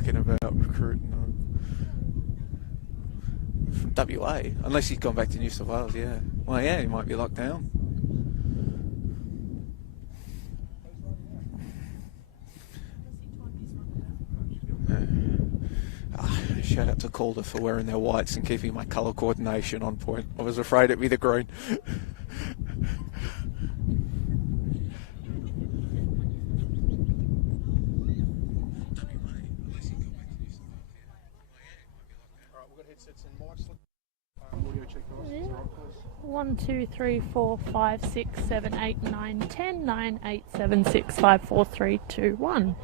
talking about recruiting from WA, unless he's gone back to New South Wales. Yeah, well, yeah, he might be locked down. Shout out to Calder for wearing their whites and keeping my colour coordination on point. I was afraid it'd be the green. Yeah. 1, 2, 3, 4, 5, 6, 7, 8, 9, 10, 9, 8, 7, 6, 5, 4, 3, 2, 1.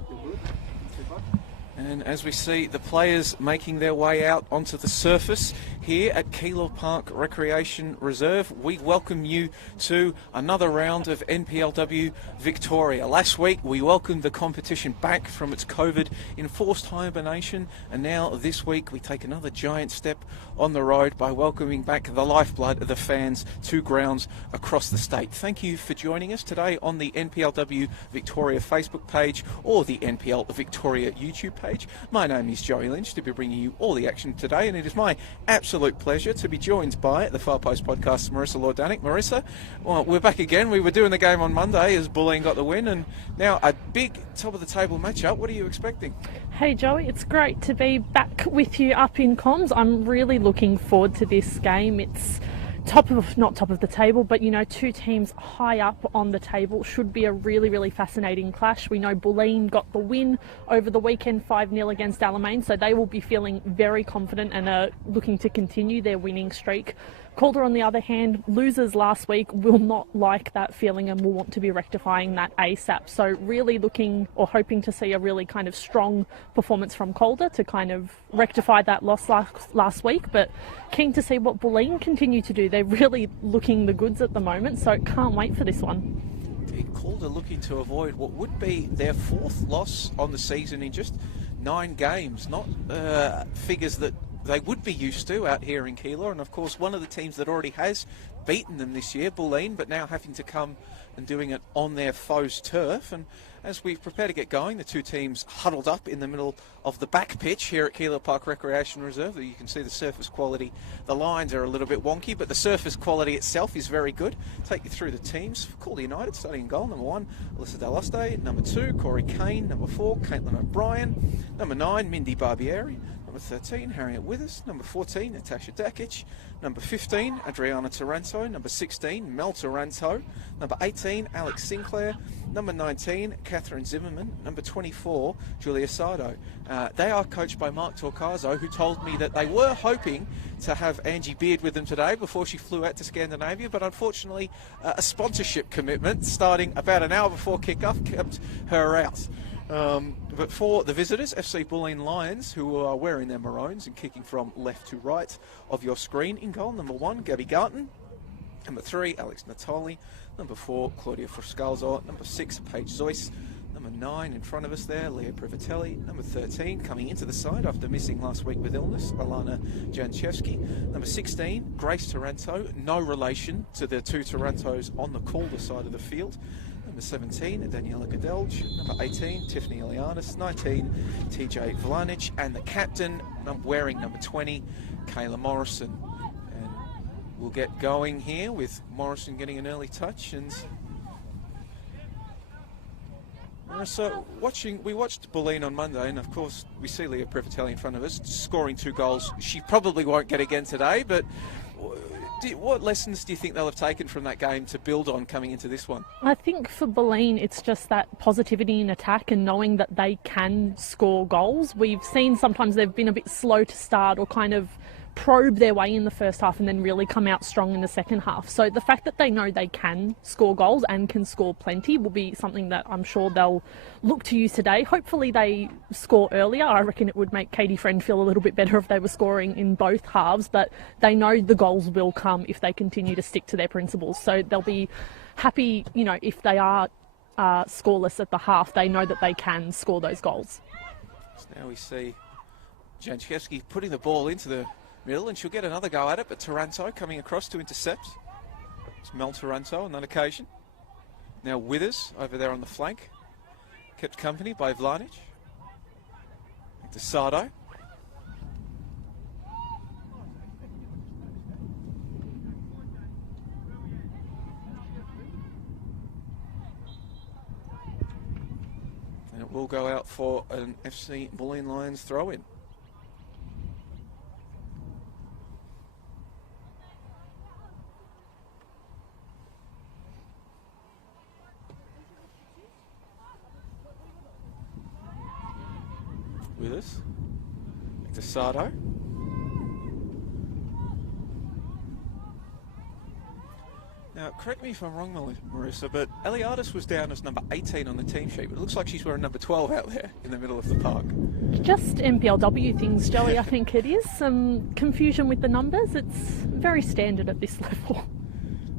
And as we see the players making their way out onto the surface here at Calder Park Recreation Reserve, we welcome you to another round of NPLW Victoria. Last week we welcomed the competition back from its COVID-enforced hibernation, and now this week we take another giant step on the road by welcoming back the lifeblood of the fans to grounds across the state. Thank you for joining us today on the NPLW Victoria Facebook page or the NPL Victoria YouTube page. My name is Joey Lynch, to be bringing you all the action today, and it is my absolute pleasure to be joined by the Far Post Podcast's Marissa Lordanic. Marissa, well, we're back again. We were doing the game on Monday as Bulleen got the win, and now a big top-of-the-table matchup. What are you expecting? Hey Joey, it's great to be back with you up in comms. I'm really looking forward to this game. It's not top of the table, but you know, two teams high up on the table. Should be a really fascinating clash. We know Bulleen got the win over the weekend 5-0 against Alamein, so they will be feeling very confident and are looking to continue their winning streak. Calder, on the other hand, losers last week, will not like that feeling and will want to be rectifying that ASAP. So really looking or hoping to see a really kind of strong performance from Calder to kind of rectify that loss last week. But keen to see what Bulleen continue to do. They're really looking the goods at the moment, so can't wait for this one. Calder looking to avoid what would be their fourth loss on the season in just 9 games. Not figures that they would be used to out here in Keilor, and of course one of the teams that already has beaten them this year, Bulleen, but now having to come and doing it on their foe's turf. And as we prepare to get going, the two teams huddled up in the middle of the back pitch here at Calder Park Recreation Reserve. You can see the surface quality. The lines are a little bit wonky, but the surface quality itself is very good. Take you through the teams. For Calder United, starting in goal, number 1, Alyssa Daloste. Number 2, Corey Kane. Number 4, Caitlin O'Brien. Number 9, Mindy Barbieri. Number 13, Harriet Withers. Number 14, Natasha Dakic. Number 15, Adriana Taranto. Number 16, Mel Taranto. Number 18, Alex Sinclair. Number 19, Catherine Zimmerman. Number 24, Julia Sardo. They are coached by Mark Torcaso, who told me that they were hoping to have Angie Beard with them today before she flew out to Scandinavia, but unfortunately a sponsorship commitment starting about an hour before kick-off kept her out. But for the visitors, FC Bulleen Lions, who are wearing their maroons and kicking from left to right of your screen. In goal, number 1, Gabby Garton. Number 3, Alex Natali. Number 4, Claudia Fruscalzo. Number 6, Paige Zoyce. Number 9 in front of us there, Leah Privatelli. Number 13, coming into the side after missing last week with illness, Alana Janchevsky. Number 16, Grace Taranto. No relation to the two Tarantos on the Calder side of the field. Number 17, Daniela Godelj. Number 18, Tiffany Elianis. 19, TJ Vlanic. And the captain, wearing number 20, Kayla Morrison. And we'll get going here with Morrison getting an early touch. And so we watched Bulleen on Monday, and of course we see Leah Privatelli in front of us scoring 2 goals. She probably won't get again today, but what lessons do you think they'll have taken from that game to build on coming into this one? I think for Bulleen, it's just that positivity in attack and knowing that they can score goals. We've seen sometimes they've been a bit slow to start or kind of probe their way in the first half and then really come out strong in the second half. So the fact that they know they can score goals and can score plenty will be something that I'm sure they'll look to use today. Hopefully they score earlier. I reckon it would make Katie Friend feel a little bit better if they were scoring in both halves, but they know the goals will come if they continue to stick to their principles. So they'll be happy, you know, if they are scoreless at the half, they know that they can score those goals. So now we see Janchevsky putting the ball into the middle, and she'll get another go at it, but Taranto coming across to intercept. It's Mel Taranto on that occasion. Now Withers over there on the flank, kept company by Vlanic. DeSardo. And it will go out for an FC Bulleen Lions throw-in. With us, DeSardo. Now, correct me if I'm wrong, Marissa, but Eliadis was down as number 18 on the team sheet, but it looks like she's wearing number 12 out there in the middle of the park. Just NPLW things, Joey, I think it is. Some confusion with the numbers. It's very standard at this level.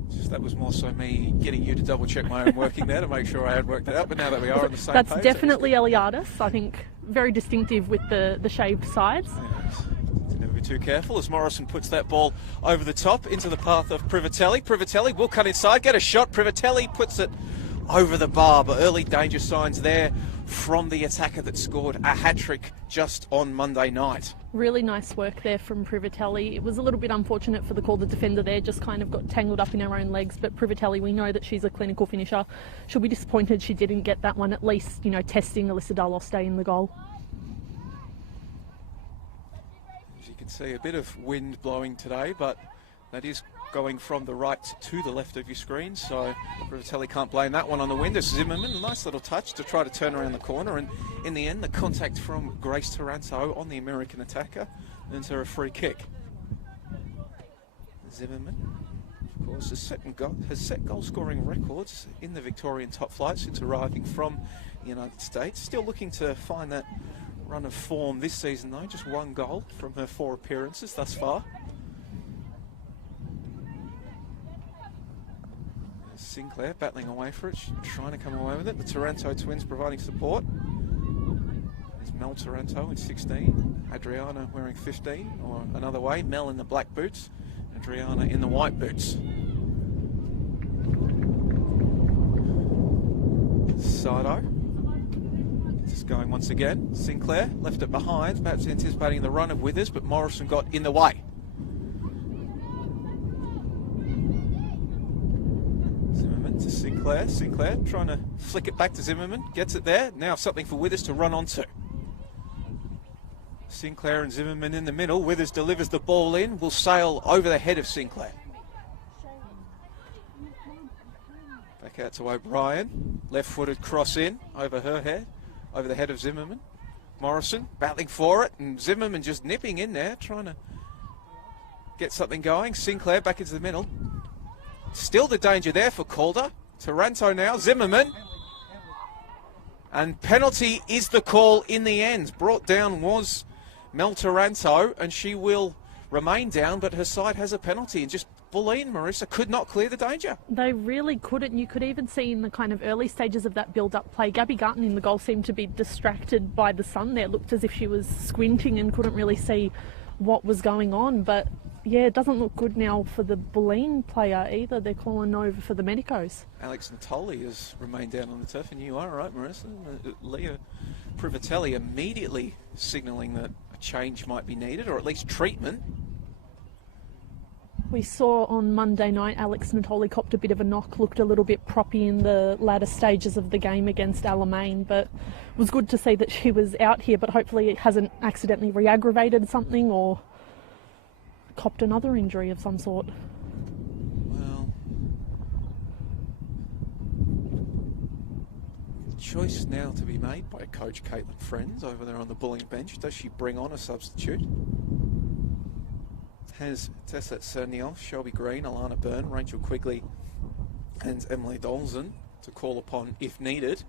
Just that was more so me getting you to double check my own working there to make sure I had worked it out, but now that we are on the same page... That's definitely Eliadis, I think. Very distinctive with the shaved sides. Yes. Never be too careful as Morrison puts that ball over the top into the path of Privatelli. Privatelli will cut inside, get a shot. Privatelli puts it over the bar, but early danger signs there from the attacker that scored a hat-trick just on Monday night. Really nice work there from Privatelli. It was a little bit unfortunate for the Calder defender there, just kind of got tangled up in her own legs, but Privatelli, we know that she's a clinical finisher. She'll be disappointed she didn't get that one, at least, you know, testing Alyssa Darloste in the goal. As you can see, a bit of wind blowing today, but that is going from the right to the left of your screen, so Privatelli can't blame that one on the wind. This is Zimmerman, a nice little touch to try to turn around the corner, and in the end the contact from Grace Taranto on the American attacker earns her a free kick. Zimmerman, of course, has set goal scoring records in the Victorian top flight since arriving from the United States. Still looking to find that run of form this season though, just one goal from her 4 appearances thus far. Sinclair battling away for it, trying to come away with it. The Taranto twins providing support. There's Mel Taranto in 16, Adriana wearing 15, or another way, Mel in the black boots, Adriana in the white boots. Sardo, just going once again. Sinclair left it behind, perhaps anticipating the run of Withers, but Morrison got in the way. To Sinclair trying to flick it back to Zimmerman, gets it there, now something for Withers to run onto. Sinclair and Zimmerman in the middle, Withers delivers the ball in, will sail over the head of Sinclair. Back out to O'Brien, left-footed cross in, over her head, over the head of Zimmerman. Morrison battling for it, and Zimmerman just nipping in there, trying to get something going. Sinclair back into the middle. Still the danger there for Calder. Taranto now, Zimmerman. And penalty is the call in the end. Brought down was Mel Taranto, and she will remain down, but her side has a penalty. And just Bulleen, Marissa, could not clear the danger. They really couldn't. You could even see in the kind of early stages of that build-up play, Gabby Garton in the goal seemed to be distracted by the sun there. It looked as if she was squinting and couldn't really see what was going on, but yeah, it doesn't look good now for the Bulleen player either. They're calling over for the medicos. Alex Natoli has remained down on the turf, and you are right, Marissa. Leah Privatelli immediately signalling that a change might be needed, or at least treatment. We saw on Monday night Alex Natoli copped a bit of a knock, looked a little bit proppy in the latter stages of the game against Alamein, but it was good to see that she was out here, but hopefully it hasn't accidentally re-aggravated something or copped another injury of some sort. Well, choice now to be made by Coach Caitlin Friends over there on the Bulleen bench. Does she bring on a substitute? Has Tessa Cerniel, Shelby Green, Alana Byrne, Rachel Quigley and Emily Dolzen to call upon if needed.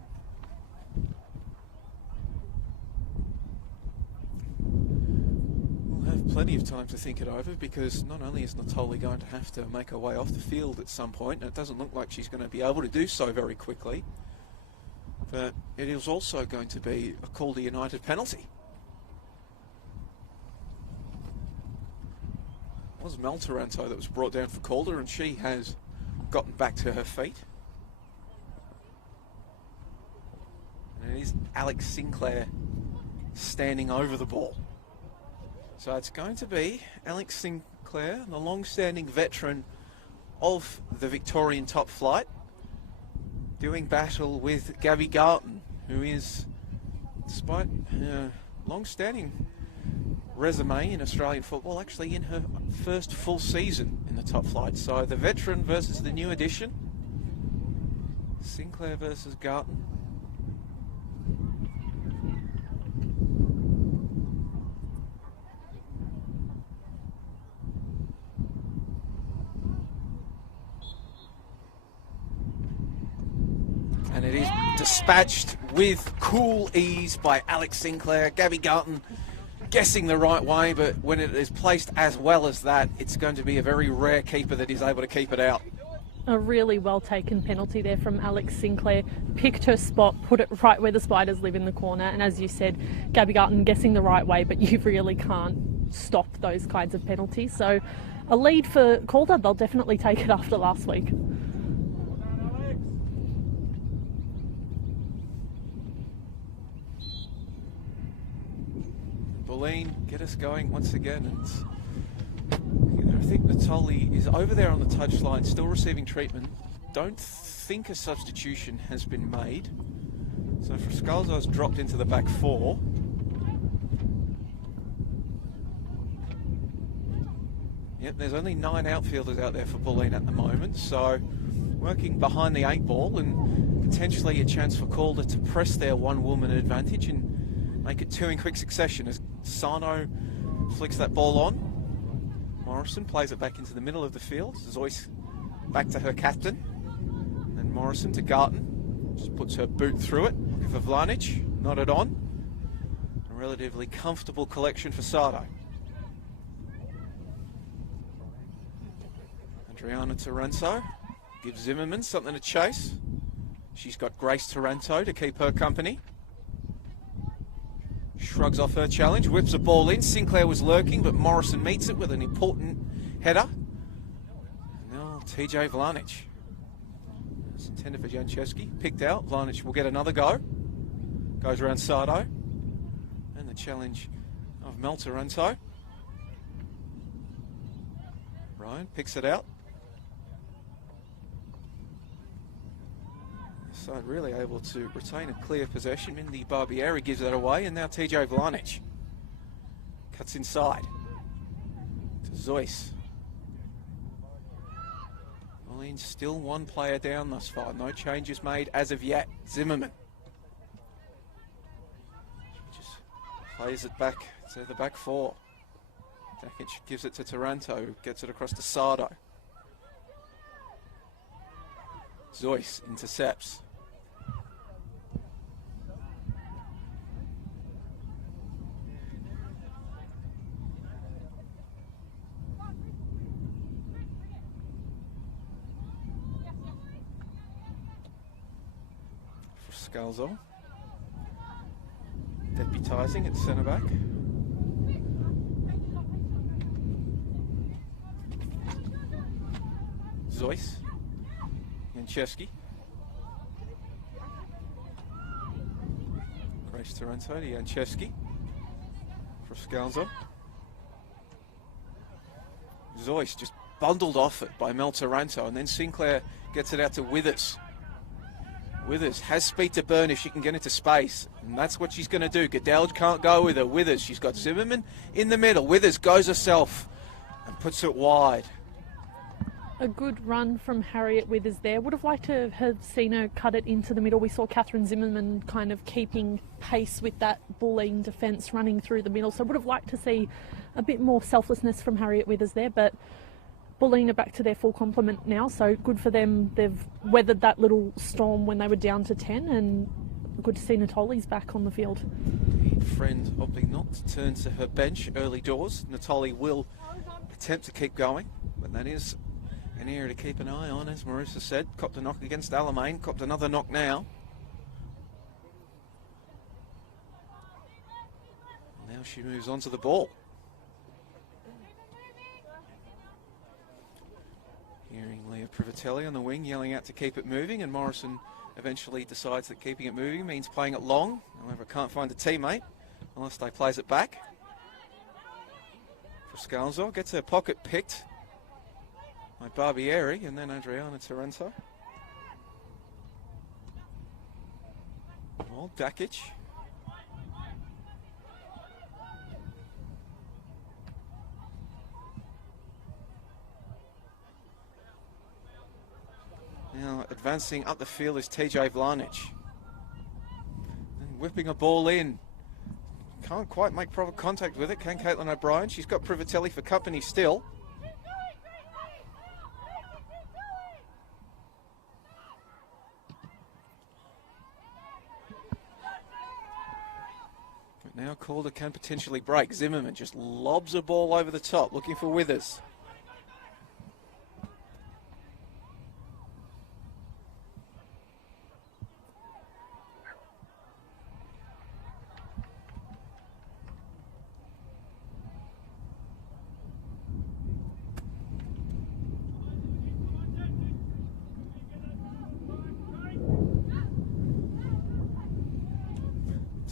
We'll have plenty of time to think it over, because not only is Natoli going to have to make her way off the field at some point, and it doesn't look like she's going to be able to do so very quickly, but it is also going to be a Calder United penalty. It was Mel Taranto that was brought down for Calder, and she has gotten back to her feet. And it is Alex Sinclair standing over the ball. So it's going to be Alex Sinclair, the long-standing veteran of the Victorian top flight, doing battle with Gabby Garton, who is, despite her long-standing resume in Australian football, actually in her first full season in the top flight. So the veteran versus the new addition. Sinclair versus Garton. And it is dispatched with cool ease by Alex Sinclair. Gabby Garton guessing the right way, but when it is placed as well as that, it's going to be a very rare keeper that is able to keep it out. A really well taken penalty there from Alex Sinclair. Picked her spot, put it right where the Spiders live in the corner, and as you said, Gabby Garton guessing the right way, but you really can't stop those kinds of penalties. So a lead for Calder, they'll definitely take it after last week. Bulleen, get us going once again. And I think Natoli is over there on the touchline, still receiving treatment. Don't think a substitution has been made. So Frascalzo's dropped into the back four. Yep, there's only 9 outfielders out there for Bulleen at the moment. So working behind the 8 ball and potentially a chance for Calder to press their one-woman advantage and make it 2 in quick succession as Sano flicks that ball on. Morrison plays it back into the middle of the field. Zoyce back to her captain. And Morrison to Garton. Just puts her boot through it. Looking for Vlanic. Nodded on. A relatively comfortable collection for Sardo. Adriana Taranto gives Zimmerman something to chase. She's got Grace Taranto to keep her company. Shrugs off her challenge, whips a ball in. Sinclair was lurking, but Morrison meets it with an important header. Now TJ Vlanic. It's intended for Janczewski. Picked out. Vlanic will get another go. Goes around Sardo. And the challenge of Mel Taranto. Ryan picks it out. Side really able to retain a clear possession. Mindy Barbieri gives that away, and now TJ Vlanic cuts inside to Zoyce. Bulleen still 1 player down thus far. No changes made as of yet. Zimmerman just plays it back to the back four. Dakic gives it to Taranto, who gets it across to Sardo. Zoyce intercepts. Scalzo deputising at centre back. Zoyce. Janczewski. Grace Taranto to Janczewski. For Scalzo. Zoyce just bundled off it by Mel Taranto, and then Sinclair gets it out to Withers. Withers has speed to burn if she can get into space, and that's what she's going to do. Goodell can't go with her. Withers, she's got Zimmerman in the middle. Withers goes herself and puts it wide. A good run from Harriet Withers there. Would have liked to have seen her cut it into the middle. We saw Catherine Zimmerman kind of keeping pace with that Bulleen defence running through the middle, so would have liked to see a bit more selflessness from Harriet Withers there, but Bulleen are back to their full complement now, so good for them. They've weathered that little storm when they were down to 10, and good to see Natoli's back on the field. Friend opting not to turn to her bench early doors. Natoli will attempt to keep going, but that is an area to keep an eye on, as Marissa said. Copped a knock against Alamein, copped another knock now. Now she moves on to the ball. Hearing Leah Privatelli on the wing yelling out to keep it moving, and Morrison eventually decides that keeping it moving means playing it long. However, can't find a teammate Alistair plays it back. Frascalzo gets her pocket picked by Barbieri, and then Adriana Taranto. Well, Dakic. Now advancing up the field is TJ Vlanic. And whipping a ball in. Can't quite make proper contact with it, can Caitlin O'Brien? She's got Privatelli for company still. But now Calder can potentially break. Zimmerman just lobs a ball over the top, looking for Withers.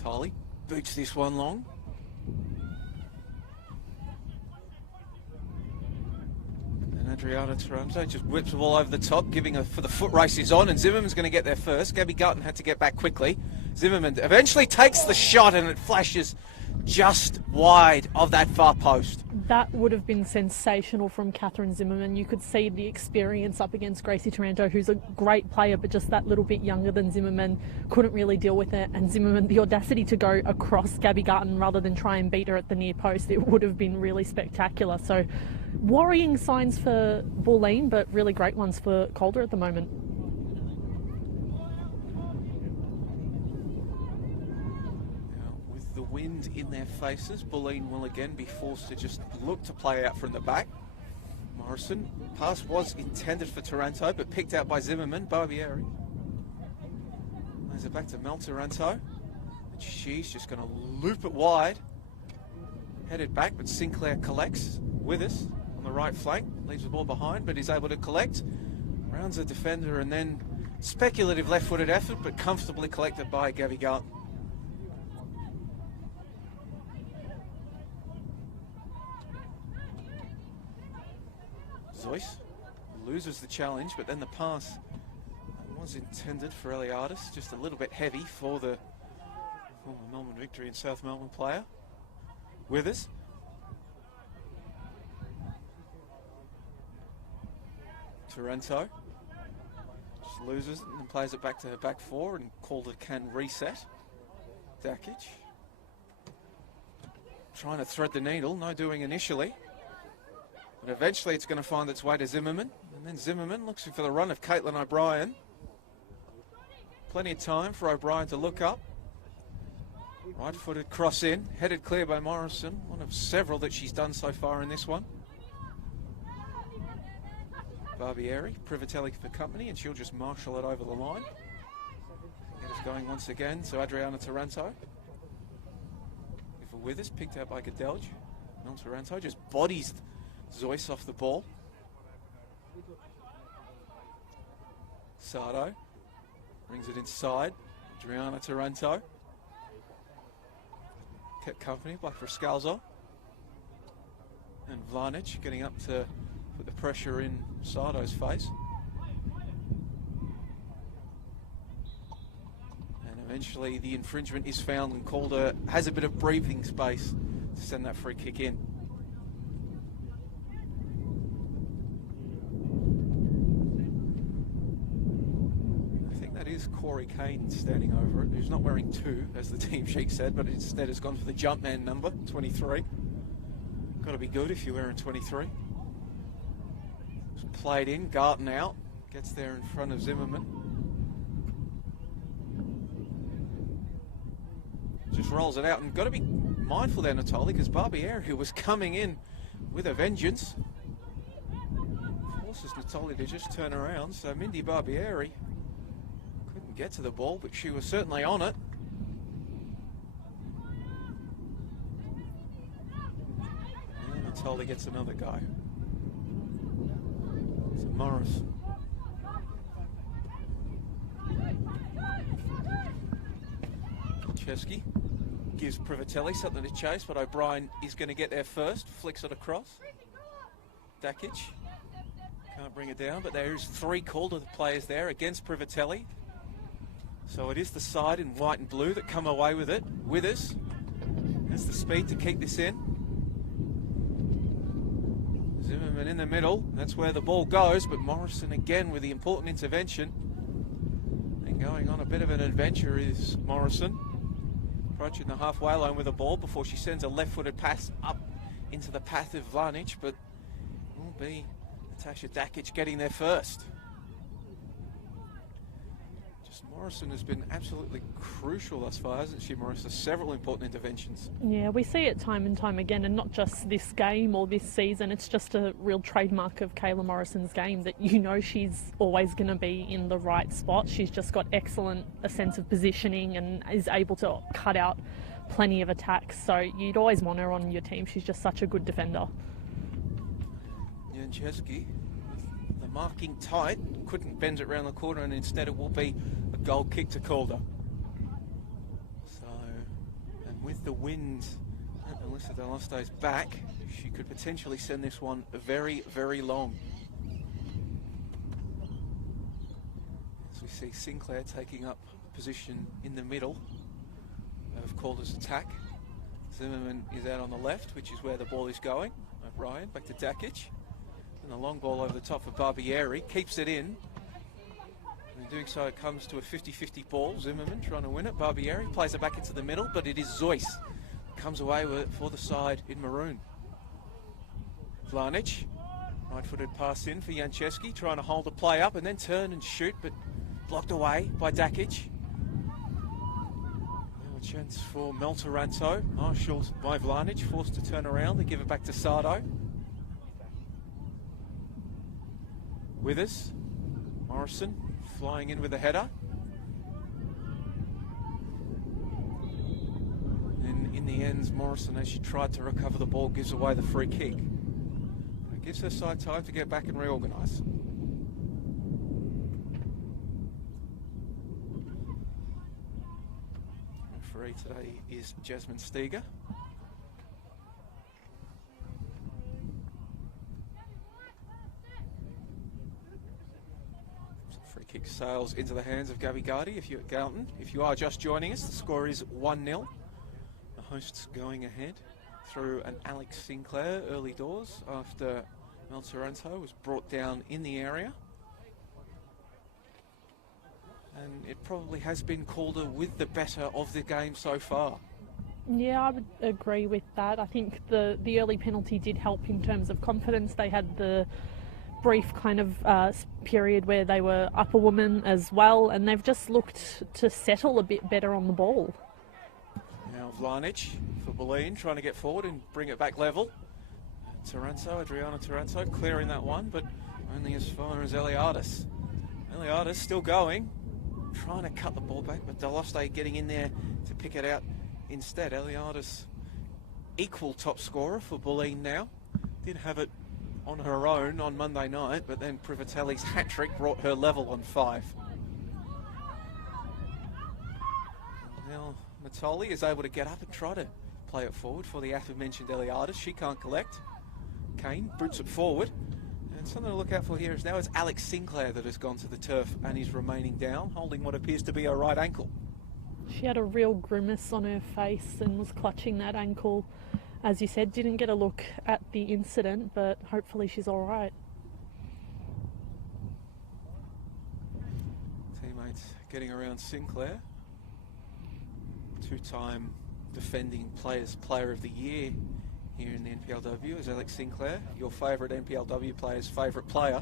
Tolly boots this one long. And Adriana Taranto just whips the ball over the top, giving her for the foot race is on, and Zimmerman's going to get there first. Gabby Gutton had to get back quickly. Zimmerman eventually takes the shot, and it flashes just wide of that far post. That would have been sensational from Catherine Zimmerman. You could see the experience up against Gracie Taranto, who's a great player, but just that little bit younger than Zimmerman, couldn't really deal with it. And Zimmerman, the audacity to go across Gabby Garten rather than try and beat her at the near post, it would have been really spectacular. So worrying signs for Bulleen, but really great ones for Calder at the moment. The wind in their faces, Bulleen will again be forced to just look to play out from the back. Morrison, pass was intended for Taranto, but picked out by Zimmerman. Barbieri lays it back to Mel Taranto, and she's just going to loop it wide. Headed back, but Sinclair collects. Withers on the right flank, leaves the ball behind, but is able to collect. Rounds the defender, and then speculative left-footed effort, but comfortably collected by Gabby Garten. Zoyce loses the challenge, but then the pass was intended for Eliadis, just a little bit heavy for the former Melbourne Victory and South Melbourne player. Withers. Taranto just loses it and plays it back to her back four, and Calder can reset. Dakic trying to thread the needle, no doing initially. But eventually it's going to find its way to Zimmerman. And then Zimmerman looks for the run of Caitlin O'Brien. Plenty of time for O'Brien to look up. Right-footed cross in, headed clear by Morrison. One of several that she's done so far in this one. Barbieri, Privatelli for company, and she'll just marshal it over the line. Get us going once again to Adriana Taranto. For Withers, picked out by Gadelge. Mel Taranto just bodies Zoyce off the ball. Sardo brings it inside. Adriana Taranto. Kept company by Frascalzo. And Vlanic getting up to put the pressure in Sardo's face. And eventually the infringement is found, and Calder has a bit of breathing space to send that free kick in. Corey Kane standing over it, who's not wearing 2, as the team sheet said, but instead has gone for the Jumpman number, 23. Got to be good if you're wearing 23. It's played in, Garten out, gets there in front of Zimmerman. Just rolls it out, and got to be mindful there, Natali, because Barbieri was coming in with a vengeance. Forces Natali to just turn around, so Mindy Barbieri get to the ball, but she was certainly on it. And Natoli gets another go. So Morris. Chesky gives Privatelli something to chase, but O'Brien is going to get there first. Flicks it across. Dakic can't bring it down, but there is 3 Calder players there against Privatelli. So it is the side in white and blue that come away with it. Withers has the speed to keep this in. Zimmerman in the middle. That's where the ball goes, but Morrison again with the important intervention. And going on a bit of an adventure is Morrison. Approaching the halfway line with the ball before she sends a left-footed pass up into the path of Vlanic, but it will be Natasha Dakic getting there first. Morrison has been absolutely crucial thus far, hasn't she, Marissa? Several important interventions. Yeah, we see it time and time again, and not just this game or this season. It's just a real trademark of Kayla Morrison's game that you know she's always going to be in the right spot. She's just got a sense of positioning and is able to cut out plenty of attacks. So you'd always want her on your team. She's just such a good defender. Janczewski, the marking tight, couldn't bend it around the corner, and instead it will be a goal kick to Calder. So, and with the wind, Alyssa Delaste's back, she could potentially send this one very, very long. As we see Sinclair taking up position in the middle of Calder's attack. Zimmerman is out on the left, which is where the ball is going. Ryan back to Dakic. And the long ball over the top for Barbieri, keeps it in. And in doing so, it comes to a 50-50 ball. Zimmerman trying to win it. Barbieri plays it back into the middle, but it is Zeus. Comes away with it for the side in maroon. Vlanic, right-footed pass in for Janczewski, trying to hold the play up and then turn and shoot, but blocked away by Dakic. Now a chance for Meltaranto, marshalled by Vlanic, forced to turn around and give it back to Sardo. Withers, Morrison flying in with a header. And in the end, Morrison, as she tried to recover the ball, gives away the free kick. It gives her side time to get back and reorganise. Referee today is Jasmine Steger. Kick sails into the hands of Gabby Gardy. If you're at Galton, if you are just joining us, the score is 1-0. The hosts going ahead through an Alex Sinclair early doors after Mel Taranto was brought down in the area. And it probably has been Calder with the better of the game so far. Yeah, I would agree with that. I think the early penalty did help in terms of confidence. They had the brief kind of period where they were up a woman as well, and they've just looked to settle a bit better on the ball. Now Vlanic for Bulleen, trying to get forward and bring it back level. Adriana Taranto clearing that one, but only as far as Eliadis. Eliadis still going, trying to cut the ball back, but Delaste getting in there to pick it out instead. Eliadis, equal top scorer for Bulleen now. Did have it on her own on Monday night, but then Privatelli's hat-trick brought her level on 5. Now Matoli is able to get up and try to play it forward for the aforementioned Eliadis. She can't collect. Kane boots it forward. And something to look out for here is now it's Alex Sinclair that has gone to the turf and is remaining down, holding what appears to be her right ankle. She had a real grimace on her face and was clutching that ankle. As you said, didn't get a look at the incident, but hopefully she's all right. Teammates getting around Sinclair. 2-time defending player of the year here in the NPLW is Alex Sinclair, your favourite NPLW player's favourite player.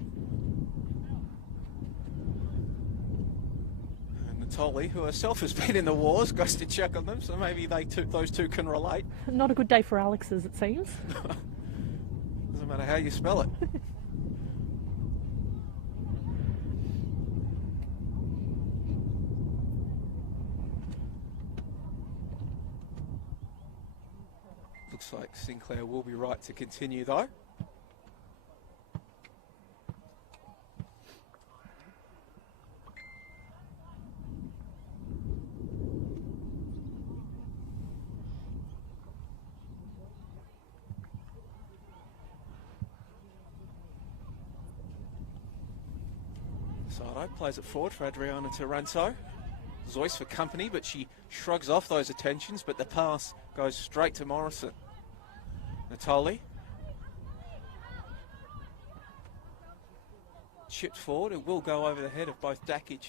Natoli, who herself has been in the wars, goes to check on them, so maybe those two can relate. Not a good day for Alex's, it seems. Doesn't matter how you spell it. Looks like Sinclair will be right to continue though. Sardo plays it forward for Adriana Taranto. Zoyce for company, but she shrugs off those attentions, but the pass goes straight to Morrison. Natoli. Chipped forward. It will go over the head of both Dakic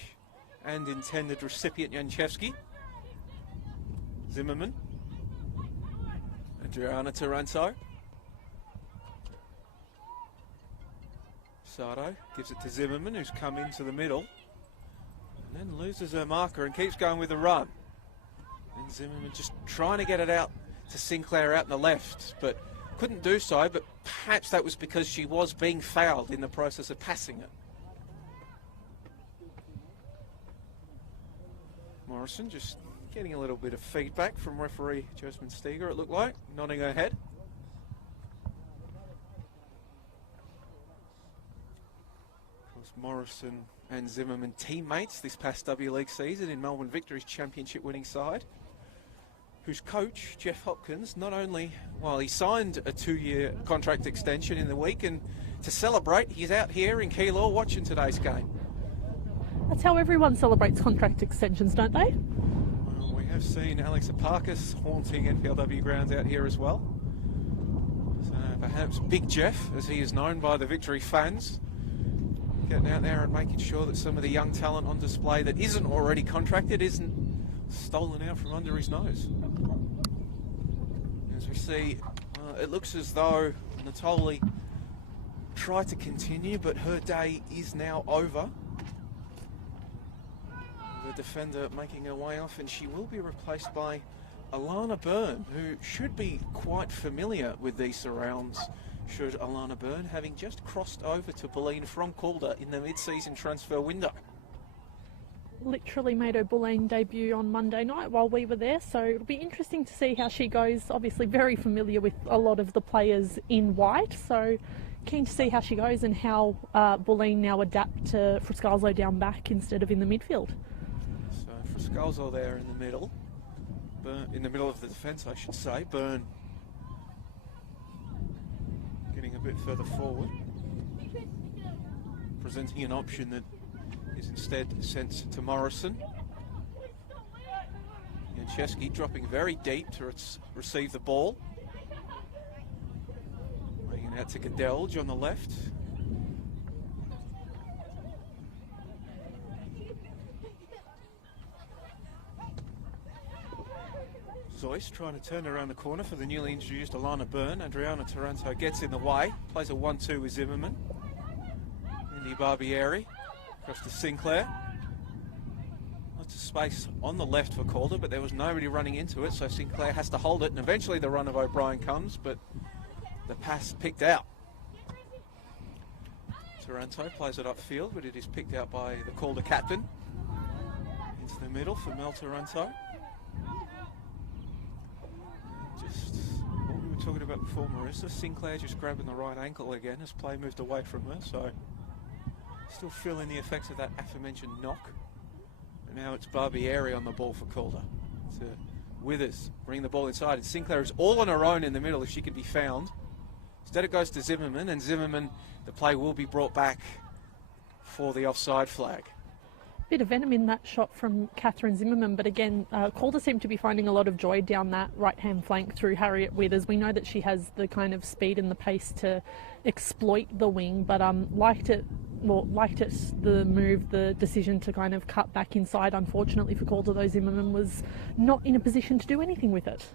and intended recipient Janchevsky. Zimmerman. Adriana Taranto. Sardo gives it to Zimmerman, who's come into the middle. And then loses her marker and keeps going with the run. And Zimmerman just trying to get it out to Sinclair out in the left, but couldn't do so, but perhaps that was because she was being fouled in the process of passing it. Morrison just getting a little bit of feedback from referee Jasmine Steger, it looked like, nodding her head. Of course, Morrison and Zimmerman teammates this past W League season in Melbourne Victory's championship winning side, whose coach, Jeff Hopkins, not only, well, he signed a 2-year contract extension in the week, and to celebrate, he's out here in Keilor watching today's game. That's how everyone celebrates contract extensions, don't they? Well, we have seen Alex Aparkas haunting NPLW grounds out here as well. So perhaps Big Jeff, as he is known by the Victory fans, getting out there and making sure that some of the young talent on display that isn't already contracted isn't stolen out from under his nose. As we see, it looks as though Natoli tried to continue, but her day is now over. The defender making her way off, and she will be replaced by Alana Byrne, who should be quite familiar with these surrounds, should Alana Byrne having just crossed over to Bulleen from Calder in the mid-season transfer window. Literally made her Bulleen debut on Monday night while we were there, so it'll be interesting to see how she goes. Obviously very familiar with a lot of the players in white, so keen to see how she goes and how Bulleen now adapt to Friscalzo down back instead of in the midfield. So Friscalzo there in the middle, in the middle of the defence, I should say. Byrne getting a bit further forward, presenting an option that is instead sent to Morrison. Janchevsky dropping very deep to receive the ball. Laying it out to Gadelge on the left. Zoyce trying to turn around the corner for the newly introduced Alana Byrne. Adriana Taranto gets in the way, plays a 1-2 with Zimmerman. Indy Barbieri across to Sinclair. Lots of space on the left for Calder, but there was nobody running into it, so Sinclair has to hold it, and eventually the run of O'Brien comes, but the pass picked out. Taranto plays it upfield, but it is picked out by the Calder captain. Into the middle for Mel Taranto. Just what we were talking about before, Marissa. Sinclair just grabbing the right ankle again as play moved away from her, so still feeling the effects of that aforementioned knock. And now it's Barbieri on the ball for Calder. To Withers, bring the ball inside, and Sinclair is all on her own in the middle if she can be found. Instead it goes to Zimmerman, and Zimmerman, the play will be brought back for the offside flag. Bit of venom in that shot from Catherine Zimmerman, but again, Calder seemed to be finding a lot of joy down that right-hand flank through Harriet Withers. We know that she has the kind of speed and the pace to exploit the wing, but liked it, the move, the decision to kind of cut back inside. Unfortunately for Calder, though, Zimmerman was not in a position to do anything with it.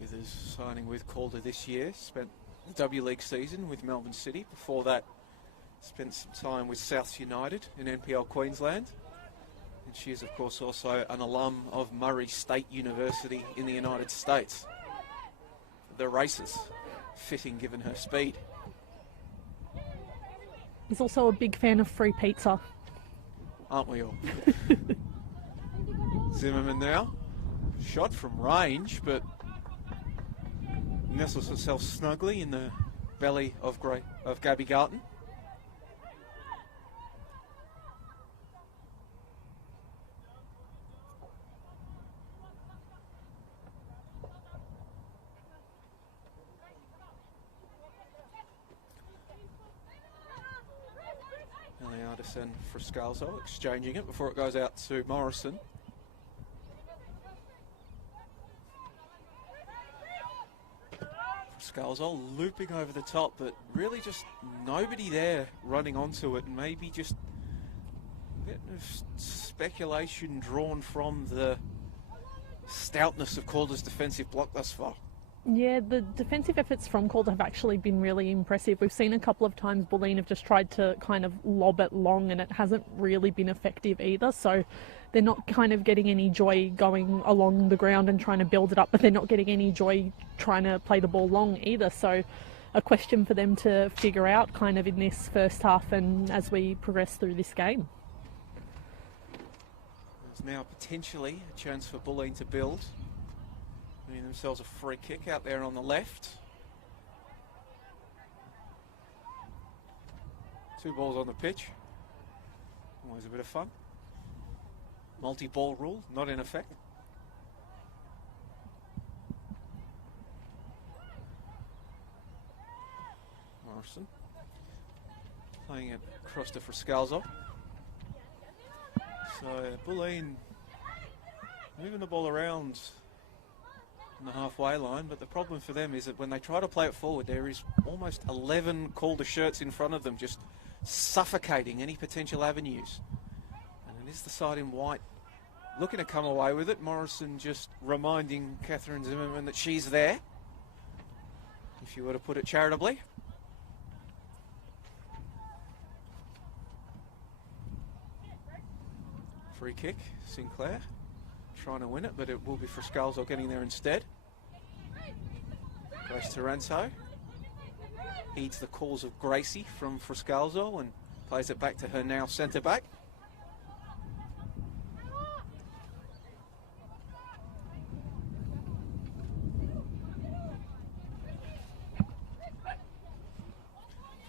Withers signing with Calder this year, spent the W League season with Melbourne City. Before that, spent some time with Souths United in NPL Queensland. And she is, of course, also an alum of Murray State University in the United States. The races, fitting given her speed. He's also a big fan of free pizza. Aren't we all? Zimmerman now. Shot from range, but nestles herself snugly in the belly of Gabby Garton. Davis and Friscalzo exchanging it before it goes out to Morrison. Friscalzo looping over the top, but really just nobody there running onto it, and maybe just a bit of speculation drawn from the stoutness of Calder's defensive block thus far. Yeah, the defensive efforts from Calder have actually been really impressive. We've seen a couple of times Bulleen have just tried to kind of lob it long and it hasn't really been effective either. So they're not kind of getting any joy going along the ground and trying to build it up, but they're not getting any joy trying to play the ball long either. So a question for them to figure out kind of in this first half and as we progress through this game. There's now potentially a chance for Bulleen to build. Getting themselves a free kick out there on the left. 2 balls on the pitch. Always a bit of fun. Multi-ball rule, not in effect. Morrison playing it across to Friscalzo. So Bulleen moving the ball around on the halfway line, but the problem for them is that when they try to play it forward, there is almost 11 Calder shirts in front of them, just suffocating any potential avenues. And it is the side in white looking to come away with it. Morrison just reminding Catherine Zimmerman that she's there, if you were to put it charitably. Free kick, Sinclair trying to win it, but it will be Friscalzo getting there instead. Goes to Ranto. Heeds the calls of Gracie from Friscalzo and plays it back to her now centre back.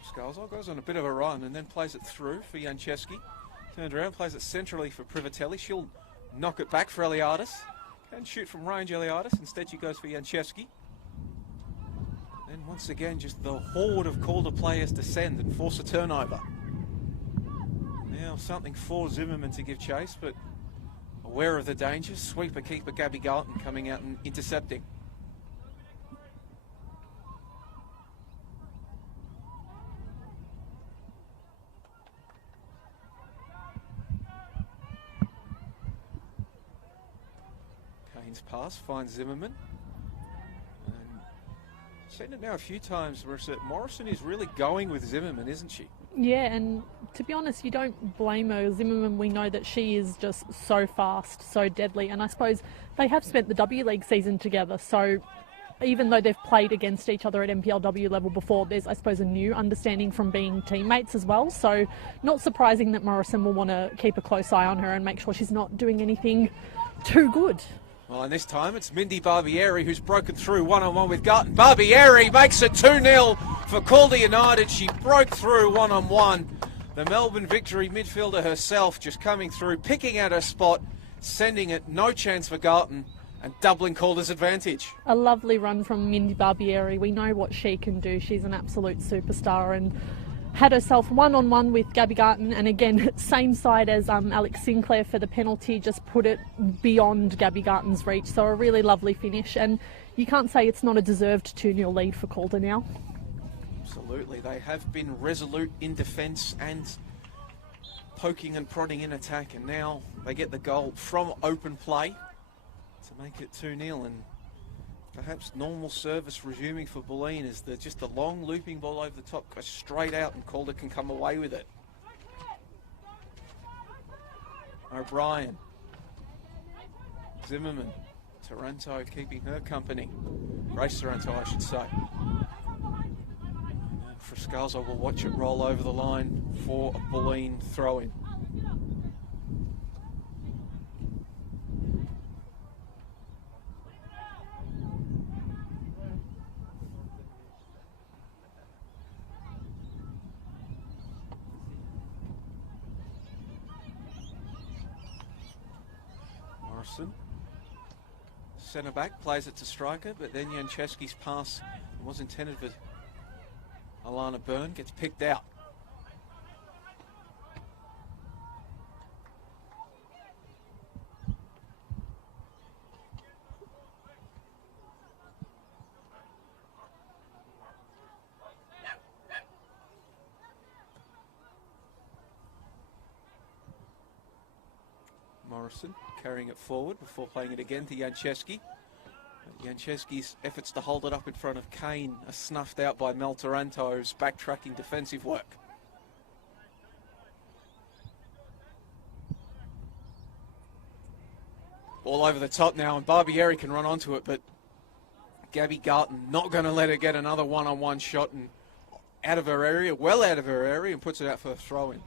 Friscalzo goes on a bit of a run and then plays it through for Janczewski. Turns around, plays it centrally for Privatelli. She'll knock it back for Eliadis. Can shoot from range, Eliadis. Instead she goes for Janczewski. Then once again, just the horde of Calder players descend and force a turnover. Now something for Zimmerman to give chase, but aware of the danger. Sweeper keeper Gabby Galton coming out and intercepting. Pass finds Zimmerman. And seen it now a few times where Morrison is really going with Zimmerman, isn't she? Yeah, and to be honest, you don't blame her. Zimmerman, we know that she is just so fast, so deadly, and I suppose they have spent the W League season together, so even though they've played against each other at NPLW level before, there's, I suppose, a new understanding from being teammates as well. So not surprising that Morrison will want to keep a close eye on her and make sure she's not doing anything too good. Well, and this time it's Mindy Barbieri who's broken through one-on-one with Garton. Barbieri makes it 2-0 for Calder United. She broke through one-on-one. The Melbourne Victory midfielder herself just coming through, picking out her spot, sending it, no chance for Garton, and doubling Calder's advantage. A lovely run from Mindy Barbieri. We know what she can do. She's an absolute superstar and had herself one-on-one with Gabby Garton, and again, same side as Alex Sinclair for the penalty, just put it beyond Gabby Garton's reach. So a really lovely finish, and you can't say it's not a deserved 2-0 lead for Calder now. Absolutely, they have been resolute in defence and poking and prodding in attack, and now they get the goal from open play to make it 2-0, and perhaps normal service resuming for Bulleen as just the long looping ball over the top goes straight out and Calder can come away with it. O'Brien. Zimmerman. Taranto keeping her company. Grace Taranto, I should say. Friscalzo will watch it roll over the line for a Bulleen throw-in. Centre back plays it to striker, but then Janczewski's pass was intended for Alana Byrne, gets picked out. Morrison carrying it forward before playing it again to Janczewski. Janczewski's efforts to hold it up in front of Kane are snuffed out by Mel Taranto's backtracking defensive work. All over the top now, and Barbieri can run onto it, but Gabby Garton not going to let her get another one-on-one shot, and out of her area, well out of her area, and puts it out for a throw-in.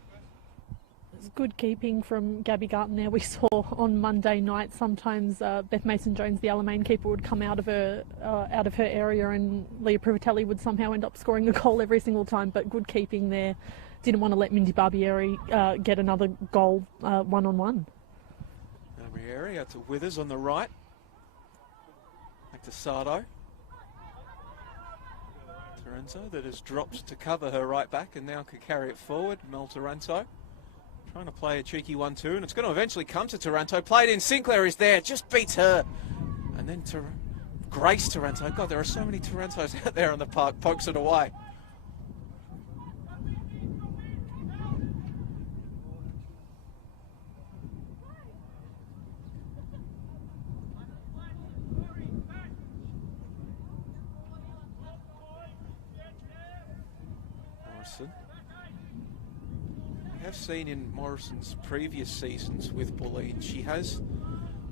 It's good keeping from Gabby Garton there. We saw on Monday night sometimes Beth Mason-Jones, the Alamein keeper, would come out of her area, and Leah Privatelli would somehow end up scoring a goal every single time. But good keeping there. Didn't want to let Mindy Barbieri get another goal one-on-one. Barbieri out to Withers on the right. Back to Sardo. Taranto that has dropped to cover her right back and now can carry it forward. Mel Taranto trying to play a cheeky 1-2, and it's going to eventually come to Taranto. Played in, Sinclair is there, just beats her. And then Grace Taranto. God, there are so many Tarantos out there on the park. Pokes it away. Morrison. We have seen in Morrison's previous seasons with Bulleen, she has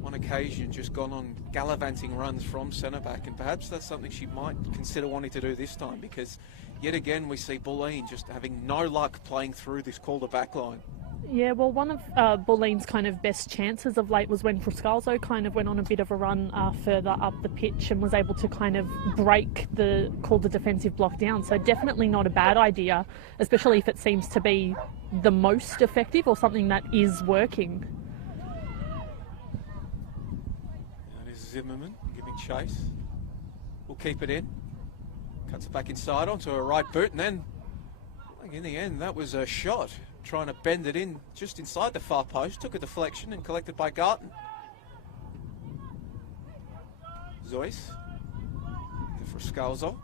on occasion just gone on gallivanting runs from centre back, and perhaps that's something she might consider wanting to do this time, because yet again we see Bulleen just having no luck playing through this Calder back line. Yeah, well, one of Bulleen's kind of best chances of late was when Fruscalzo kind of went on a bit of a run further up the pitch and was able to kind of break the Calder defensive block down. So definitely not a bad idea, especially if it seems to be the most effective or something that is working. That is Zimmerman giving chase. We'll keep it in. Cuts it back inside onto a right boot, and then in the end that was a shot. Trying to bend it in just inside the far post. Took a deflection and collected by Garton. Zois. To Fruscalzo.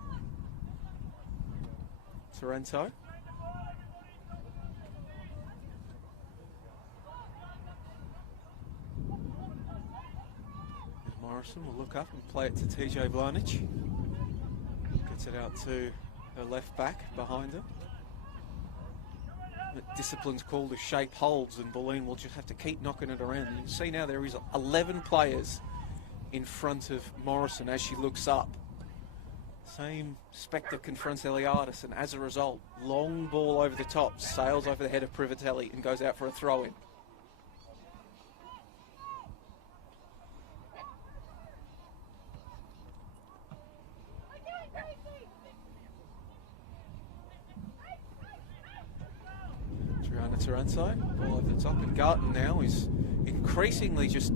Taranto. Morrison will look up and play it to TJ Blanich. Gets it out to her left back behind her. The discipline's called as shape holds, and Bulleen will just have to keep knocking it around. You can see now there is 11 players in front of Morrison as she looks up. Same spectre confronts Eliadis, and as a result, long ball over the top, sails over the head of Privatelli and goes out for a throw-in. Taranto, ball over the top, and Garton now is increasingly just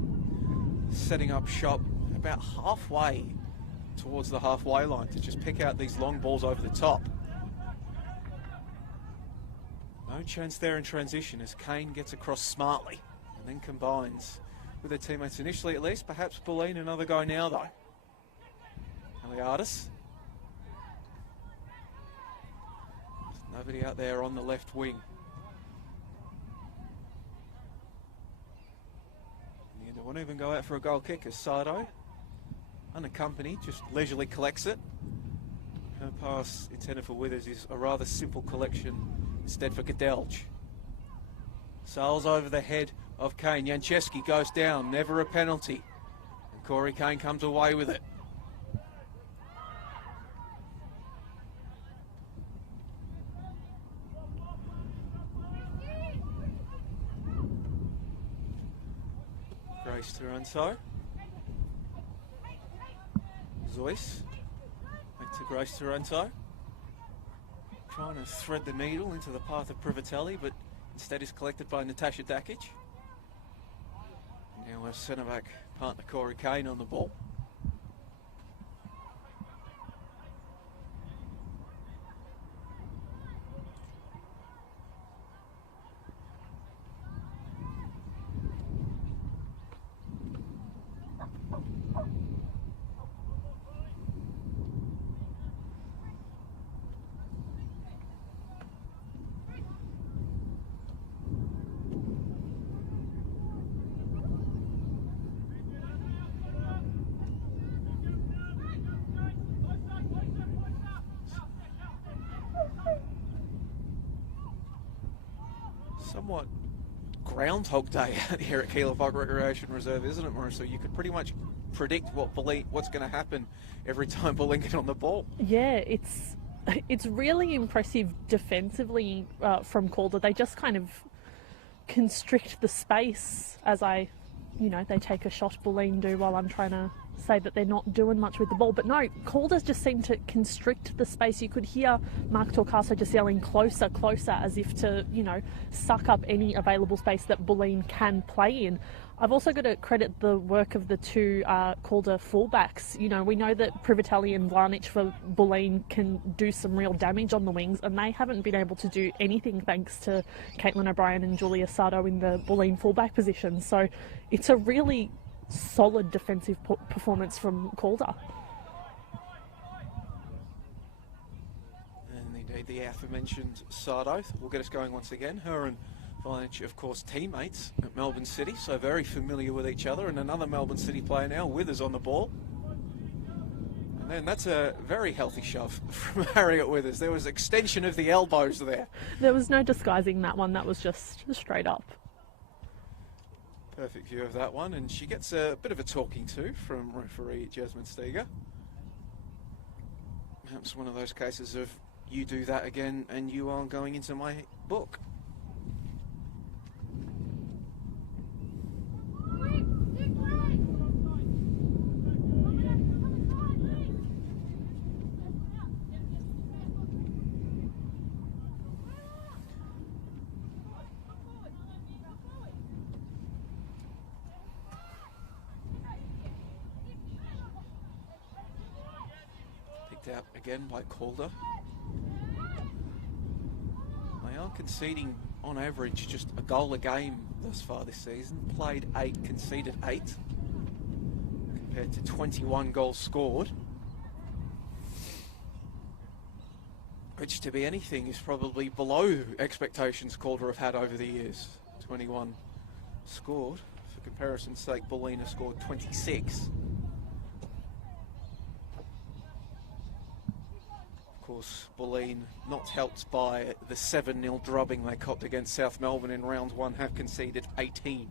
setting up shop about halfway towards the halfway line to just pick out these long balls over the top. No chance there in transition as Kane gets across smartly and then combines with her teammates initially at least. Perhaps Bulleen another go now though. Eliadis. Nobody out there on the left wing. They won't even go out for a goal kick as Sardo, unaccompanied, just leisurely collects it. Her pass intended for Withers is a rather simple collection instead for Gadelge. Sails over the head of Kane. Janczewski goes down, never a penalty. And Corey Kane comes away with it. Grace Taranto. Zois. Back to Grace Taranto. Trying to thread the needle into the path of Privatelli, but instead is collected by Natasha Dakic. Now our centre-back partner Corey Kane on the ball. somewhat Groundhog Day out here at Keilor Park Recreation Reserve, isn't it, Marissa? You could pretty much predict what's going to happen every time Bulleen get on the ball. Yeah, it's really impressive defensively from Calder. They just kind of constrict the space as they take a shot, Bulleen do, while I'm trying to say that they're not doing much with the ball. But no, Calder's just seemed to constrict the space. You could hear Mark Torcaso just yelling closer, closer, as if to, suck up any available space that Bulleen can play in. I've also got to credit the work of the two Calder fullbacks. We know that Privatelli and Vlanic for Bulleen can do some real damage on the wings, and they haven't been able to do anything thanks to Caitlin O'Brien and Julia Sardo in the Bulleen fullback position. So it's a really solid defensive performance from Calder. And indeed, the aforementioned Sardo will get us going once again. Her and Vlanic, of course, teammates at Melbourne City, so very familiar with each other. And another Melbourne City player now, Withers on the ball. And then that's a very healthy shove from Harriet Withers. There was extension of the elbows there. There was no disguising that one. That was just straight up. Perfect view of that one, and she gets a bit of a talking to from referee Jasmine Steger. Perhaps one of those cases of you do that again and you are going into my book. Out again by Calder. They are conceding on average just a goal a game thus far this season. Played 8, conceded 8, compared to 21 goals scored, which, to be anything, is probably below expectations Calder have had over the years. 21 scored. For comparison's sake, Bulleen has scored 26. Of course, Bulleen, not helped by the 7-0 drubbing they copped against South Melbourne in round 1, have conceded 18.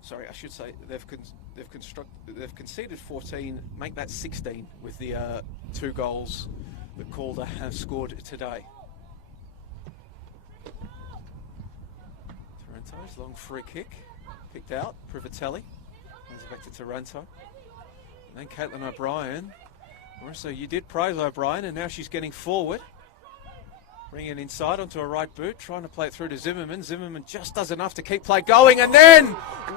Sorry, I should say they've conceded 14, make that 16 with the 2 goals that Calder have scored today. Taranto's long free kick, picked out, Privatelli. Back to Taranto. And then Caitlin O'Brien. Marissa, you did praise O'Brien, and now she's getting forward. Bringing it inside onto a right boot, trying to play it through to Zimmerman. Zimmerman just does enough to keep play going, and then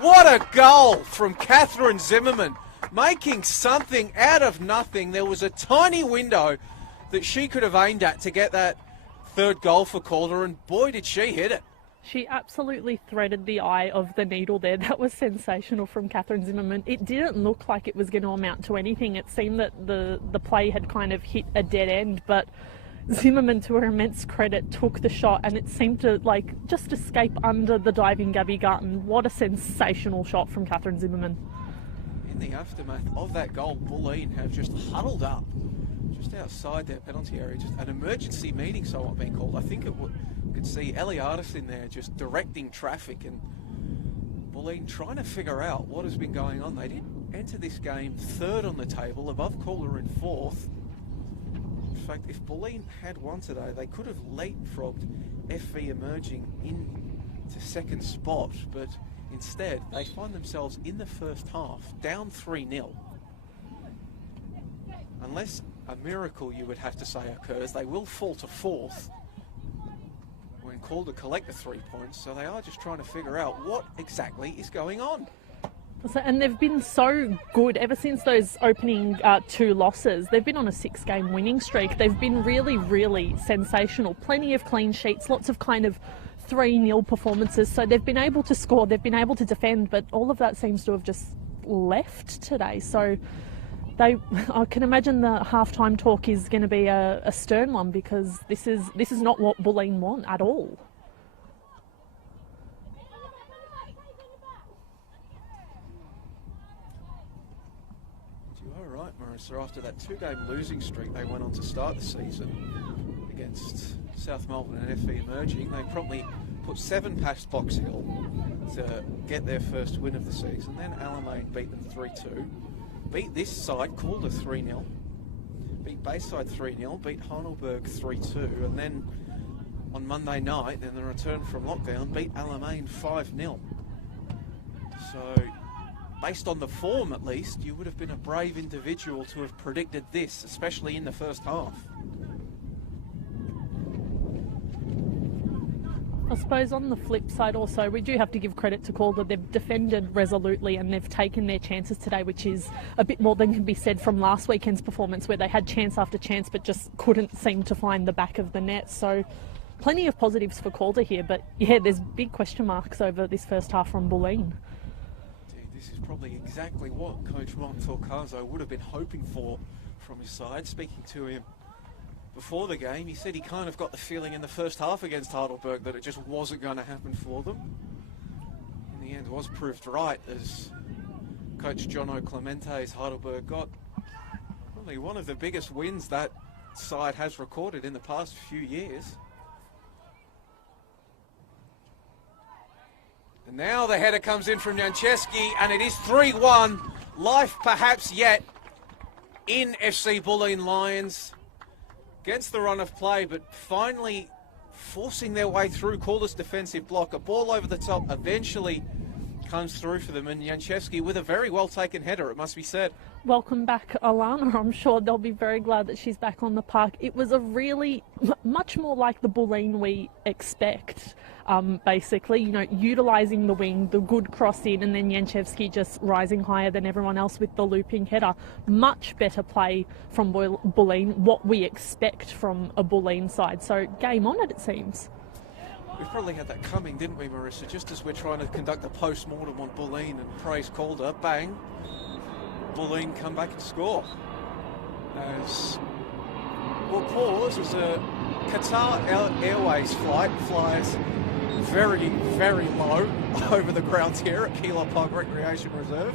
what a goal from Catherine Zimmerman. Making something out of nothing. There was a tiny window that she could have aimed at to get that third goal for Calder, and boy did she hit it. She absolutely threaded the eye of the needle there. That was sensational from Catherine Zimmerman. It didn't look like it was going to amount to anything. It seemed that the play had kind of hit a dead end, but Zimmerman, to her immense credit, took the shot, and it seemed to just escape under the diving Gabby Garton. What a sensational shot from Catherine Zimmerman. In the aftermath of that goal, Bulleen have just huddled up just outside their penalty area. Just an emergency meeting, so what being called. I think you could see Eliadis in there just directing traffic, and Bulleen trying to figure out what has been going on. They did enter this game 3rd on the table, above Calder in 4th. In fact, if Bulleen had won today, they could have leapfrogged FV emerging into 2nd spot, but instead they find themselves in the first half down 3-0. Unless a miracle, you would have to say, occurs, they will fall to 4th when Calder collect the 3 points. So they are just trying to figure out what exactly is going on. And they've been so good ever since those opening 2 losses. They've been on a 6-game winning streak. They've been really, really sensational. Plenty of clean sheets, lots of kind of 3-0 performances. So they've been able to score, they've been able to defend, but all of that seems to have just left today. So I can imagine the halftime talk is going to be a stern one, because this is not what Bulleen want at all. Marissa, after that 2-game losing streak they went on to start the season against South Melbourne and FE Emerging. They promptly put 7 past Box Hill to get their first win of the season. Then Alamein beat them 3-2. Beat this side, Calder 3-0. Beat Bayside 3-0. Beat Heidelberg 3-2. And then on Monday night, then the return from lockdown, beat Alamein 5-0. So, based on the form at least, you would have been a brave individual to have predicted this, especially in the first half. I suppose on the flip side also, we do have to give credit to Calder. They've defended resolutely and they've taken their chances today, which is a bit more than can be said from last weekend's performance, where they had chance after chance but just couldn't seem to find the back of the net. So plenty of positives for Calder here, but yeah, there's big question marks over this first half from Bulleen. This is probably exactly what Coach Montalcazo would have been hoping for from his side. Speaking to him before the game, he said he kind of got the feeling in the first half against Heidelberg that it just wasn't going to happen for them. In the end, was proved right, as Coach Jono Clemente's Heidelberg got probably one of the biggest wins that side has recorded in the past few years. And now the header comes in from Janczewski, and it is 3-1. Life perhaps yet in FC Bulleen Lions. Against the run of play, but finally forcing their way through Calder's defensive block. A ball over the top eventually comes through for them, and Janczewski with a very well taken header, it must be said. Welcome back, Alana. I'm sure they'll be very glad that she's back on the park. It was a really, much more like the Bulleen we expect, basically, you know, utilising the wing, the good cross in, and then Janczewski just rising higher than everyone else with the looping header. Much better play from Bulleen, what we expect from a Bulleen side. So game on it seems. We probably had that coming, didn't we, Marissa? Just as we're trying to conduct a post-mortem on Bulleen and praise Calder, bang, Bulleen come back and score. As we'll pause as a Qatar Airways flight flies very, very low over the grounds here at Keilor Park Recreation Reserve.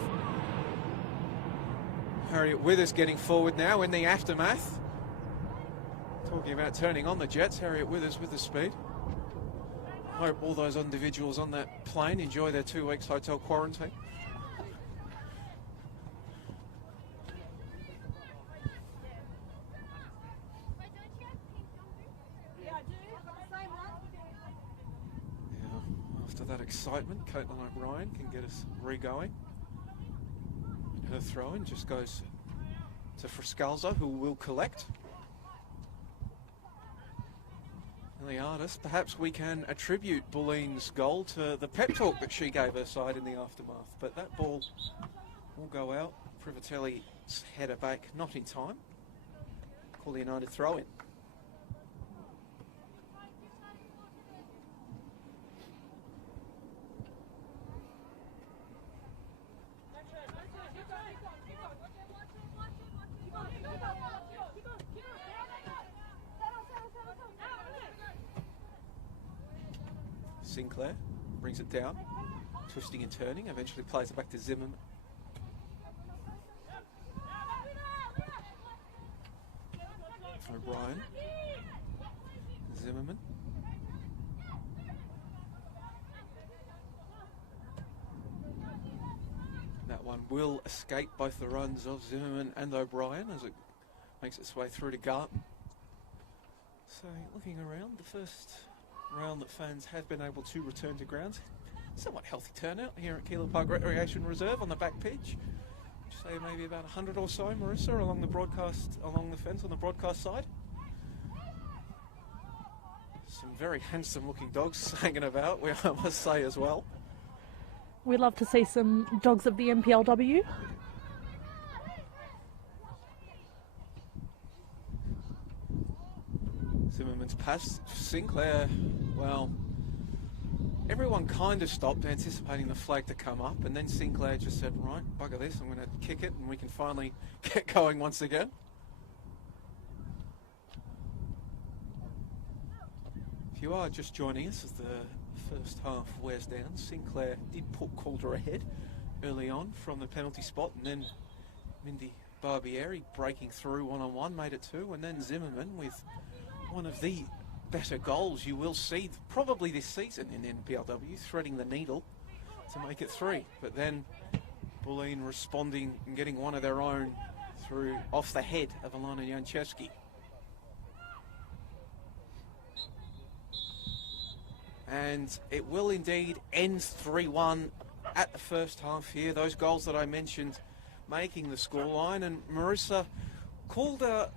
Harriet Withers getting forward now in the aftermath. Talking about turning on the jets, Harriet Withers with the speed. Hope all those individuals on that plane enjoy their 2 weeks hotel quarantine. After that excitement, Caitlin O'Brien can get us re-going. Her throw-in just goes to Friscalzo, who will collect. And the artist, perhaps we can attribute Bulleen's goal to the pep talk that she gave her side in the aftermath. But that ball will go out. Privatelli's header back, not in time. Call the United throw-in. Sinclair brings it down, twisting and turning, eventually plays it back to Zimmerman. O'Brien, Zimmerman. That one will escape both the runs of Zimmerman and O'Brien as it makes its way through to Garton. So looking around, the first round that fans have been able to return to grounds. Somewhat healthy turnout here at Keilor Park Recreation Reserve on the back pitch. Say maybe about 100 or so, Marissa, along the fence on the broadcast side. Some very handsome looking dogs hanging about, I must say as well. We'd love to see some dogs of the NPLW. Zimmerman's pass, Sinclair, well, everyone kind of stopped anticipating the flag to come up, and then Sinclair just said, right, bugger this, I'm going to kick it and we can finally get going once again. If you are just joining us as the first half wears down, Sinclair did put Calder ahead early on from the penalty spot, and then Mindy Barbieri breaking through one-on-one, made it 2, and then Zimmerman with one of the better goals you will see probably this season in NPLW, threading the needle to make it 3. But then Bulleen responding and getting one of their own through off the head of Alana Janchevsky. And it will indeed end 3-1 at the first half here. Those goals that I mentioned making the scoreline, and Marissa Calder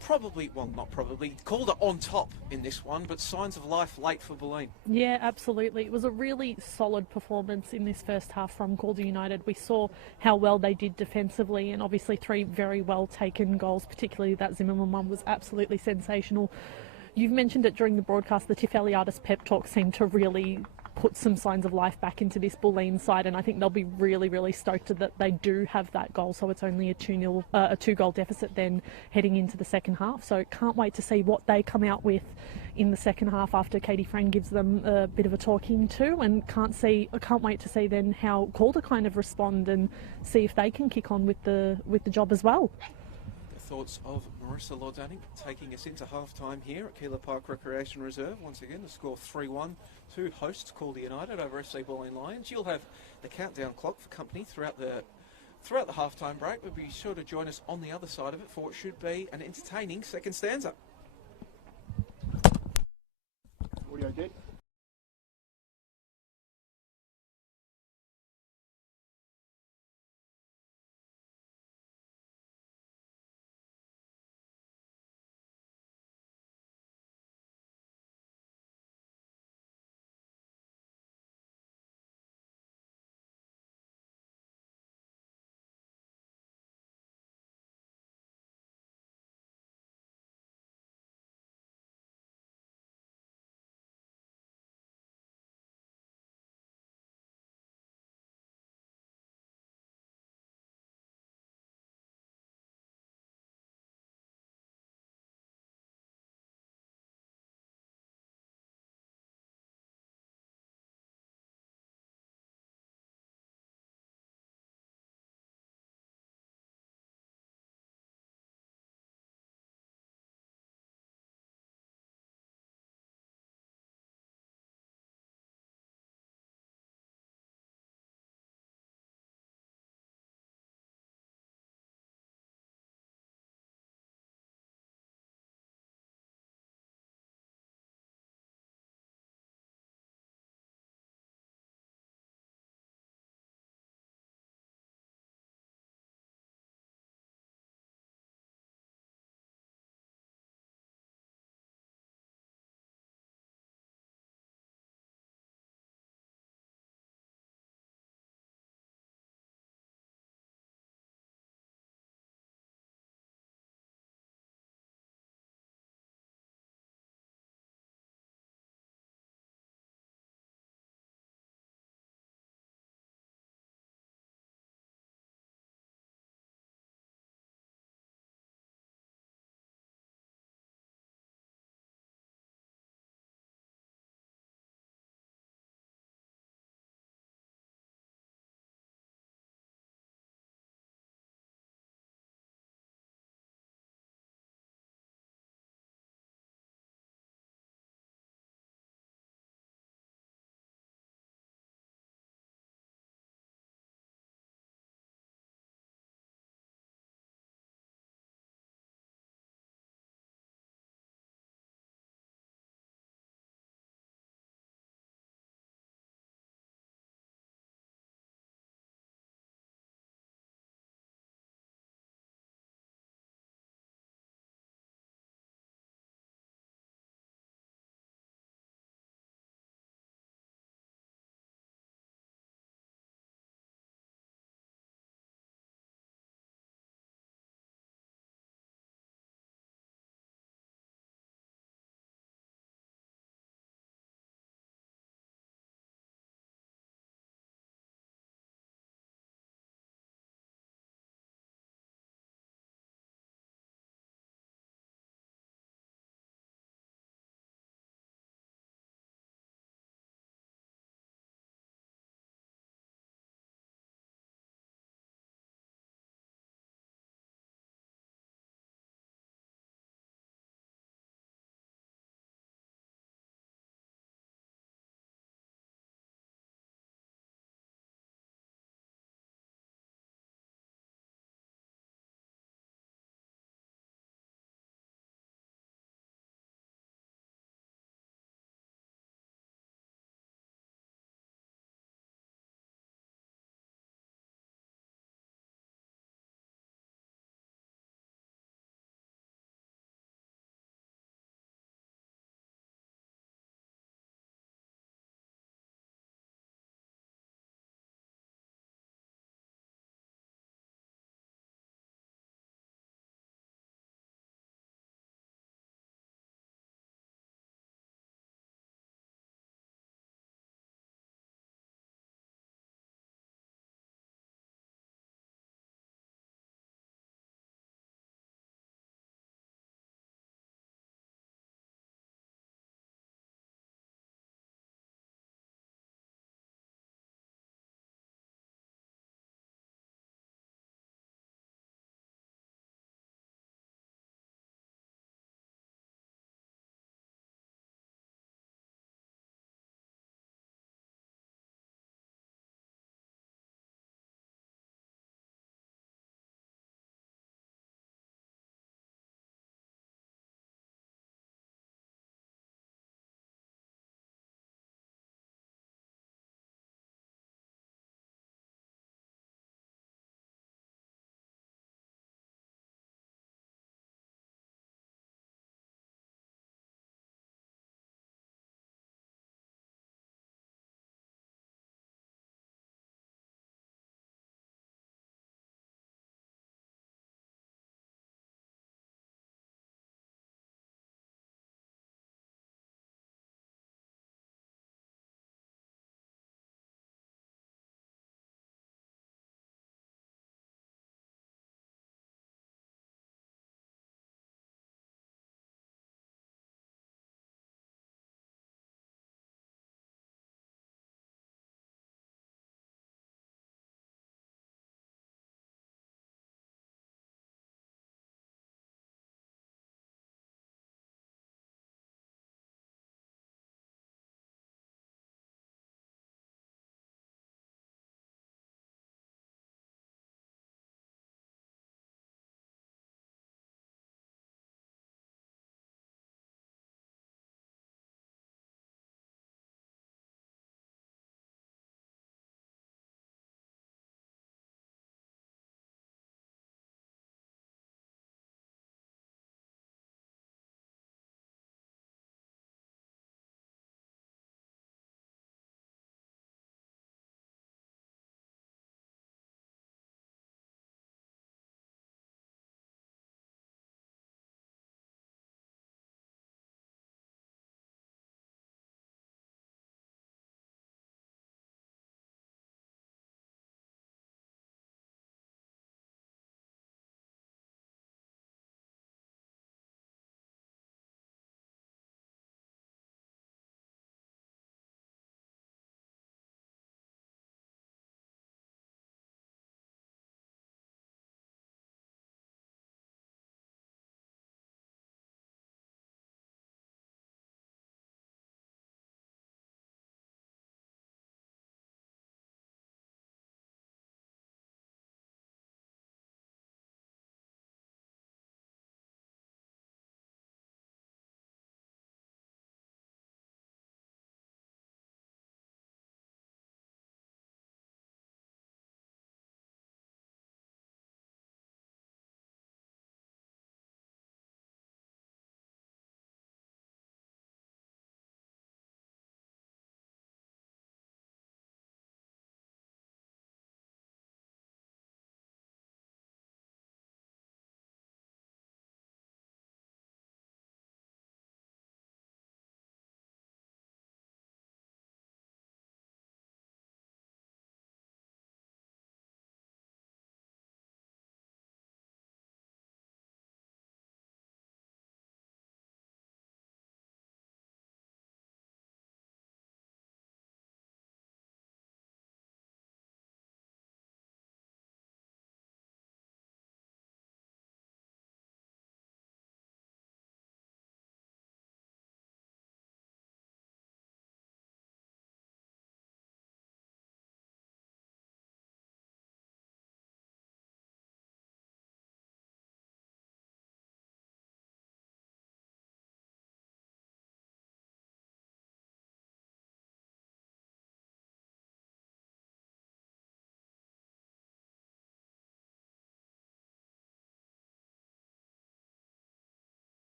Calder on top in this one, but signs of life late for Bulleen. Yeah, absolutely. It was a really solid performance in this first half from Calder United. We saw how well they did defensively, and obviously 3 very well taken goals, particularly that Zimmerman one was absolutely sensational. You've mentioned it during the broadcast, the Tiff Eliadis pep talk seemed to really put some signs of life back into this Bulleen side, and I think they'll be really, really stoked that they do have that goal, so it's only a 2-goal deficit then heading into the second half. So can't wait to see what they come out with in the second half after Katie Frang gives them a bit of a talking to, and can't wait to see then how Calder kind of respond and see if they can kick on with the job as well. Thoughts of Marissa Lordani taking us into half-time here at Keilor Park Recreation Reserve. Once again, the score 3-1 to hosts Calder United over FC Bulleen Lions. You'll have the countdown clock for company throughout the half-time break, but be sure to join us on the other side of it for what should be an entertaining second stanza. Audio dead.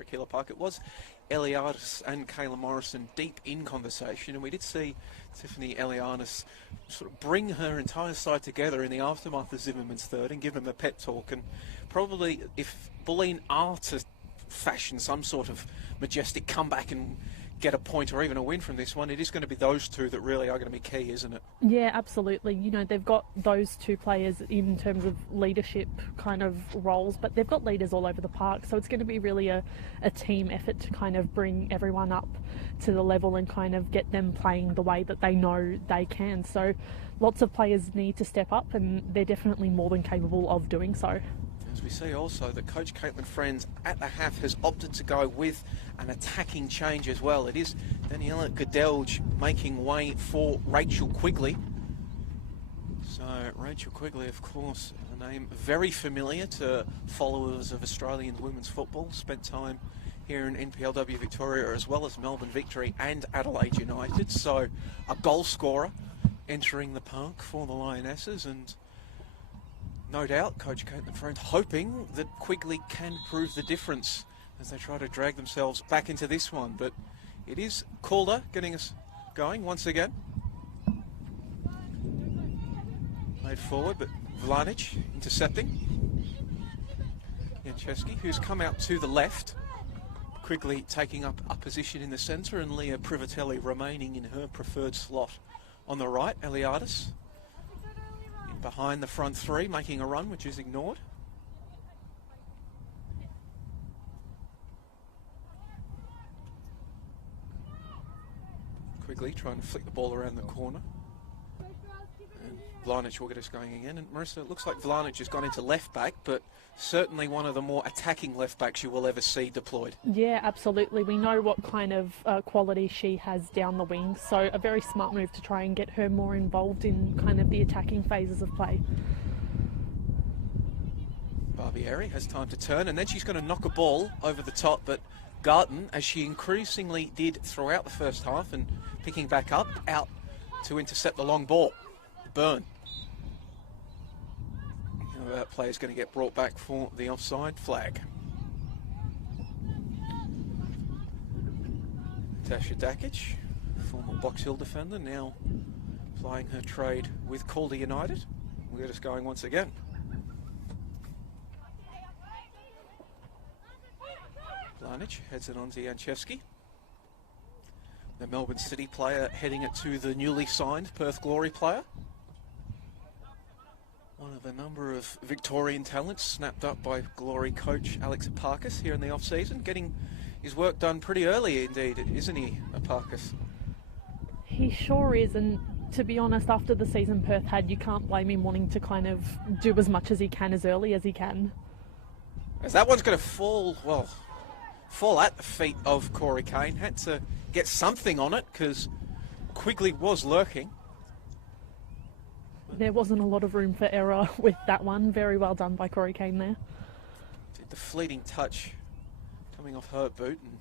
at Keeler Park. It was Eliadis and Kayla Morrison deep in conversation, and we did see Tiffany Eliadis sort of bring her entire side together in the aftermath of Zimmerman's third and give them a pep talk. And probably if Bulleen are to fashion some sort of majestic comeback and get a point or even a win from this one, it is going to be those two that really are going to be key, isn't it? Yeah, absolutely. You know, they've got those two players in terms of leadership kind of roles, but they've got leaders all over the park. So it's going to be really a team effort to kind of bring everyone up to the level and kind of get them playing the way that they know they can. So lots of players need to step up, and they're definitely more than capable of doing so. As we see also that Coach Caitlin Friends at the half has opted to go with an attacking change as well. It is Daniela Gadelge making way for Rachel Quigley. So Rachel Quigley, of course, a name very familiar to followers of Australian women's football. Spent time here in NPLW Victoria as well as Melbourne Victory and Adelaide United. So a goal scorer entering the park for the Lionesses, and no doubt Coach Caitlin Friend hoping that Quigley can prove the difference as they try to drag themselves back into this one. But it is Calder getting us going once again. Made forward, but Vlanic intercepting. Jancheski, who's come out to the left. Quigley taking up a position in the centre, and Leah Privatelli remaining in her preferred slot on the right. Eliadis behind the front three, making a run, which is ignored. Quigley trying to flick the ball around the corner. And Vlanic will get us going again. And Marissa, it looks like Vlanic has gone into left back, but certainly one of the more attacking left backs you will ever see deployed. Yeah, absolutely. We know what kind of quality she has down the wing, so a very smart move to try and get her more involved in kind of the attacking phases of play. Barbieri has time to turn, and then she's going to knock a ball over the top, but Garton, as she increasingly did throughout the first half and picking back up, out to intercept the long ball. Byrne. That player's going to get brought back for the offside flag. Tasha Dakic, former Box Hill defender, now plying her trade with Calder United. We'll get us going once again. Vlanic heads it on to Jancheski. The Melbourne City player heading it to the newly signed Perth Glory player. One of a number of Victorian talents snapped up by Glory coach Alex Aparkis here in the off-season, getting his work done pretty early indeed, isn't he, Aparkis? He sure is, and to be honest, after the season Perth had, you can't blame him wanting to kind of do as much as he can as early as he can. As that one's going to fall at the feet of Corey Kane. Had to get something on it because Quigley was lurking. There wasn't a lot of room for error with that one. Very well done by Corey Kane there. Did the fleeting touch coming off her boot and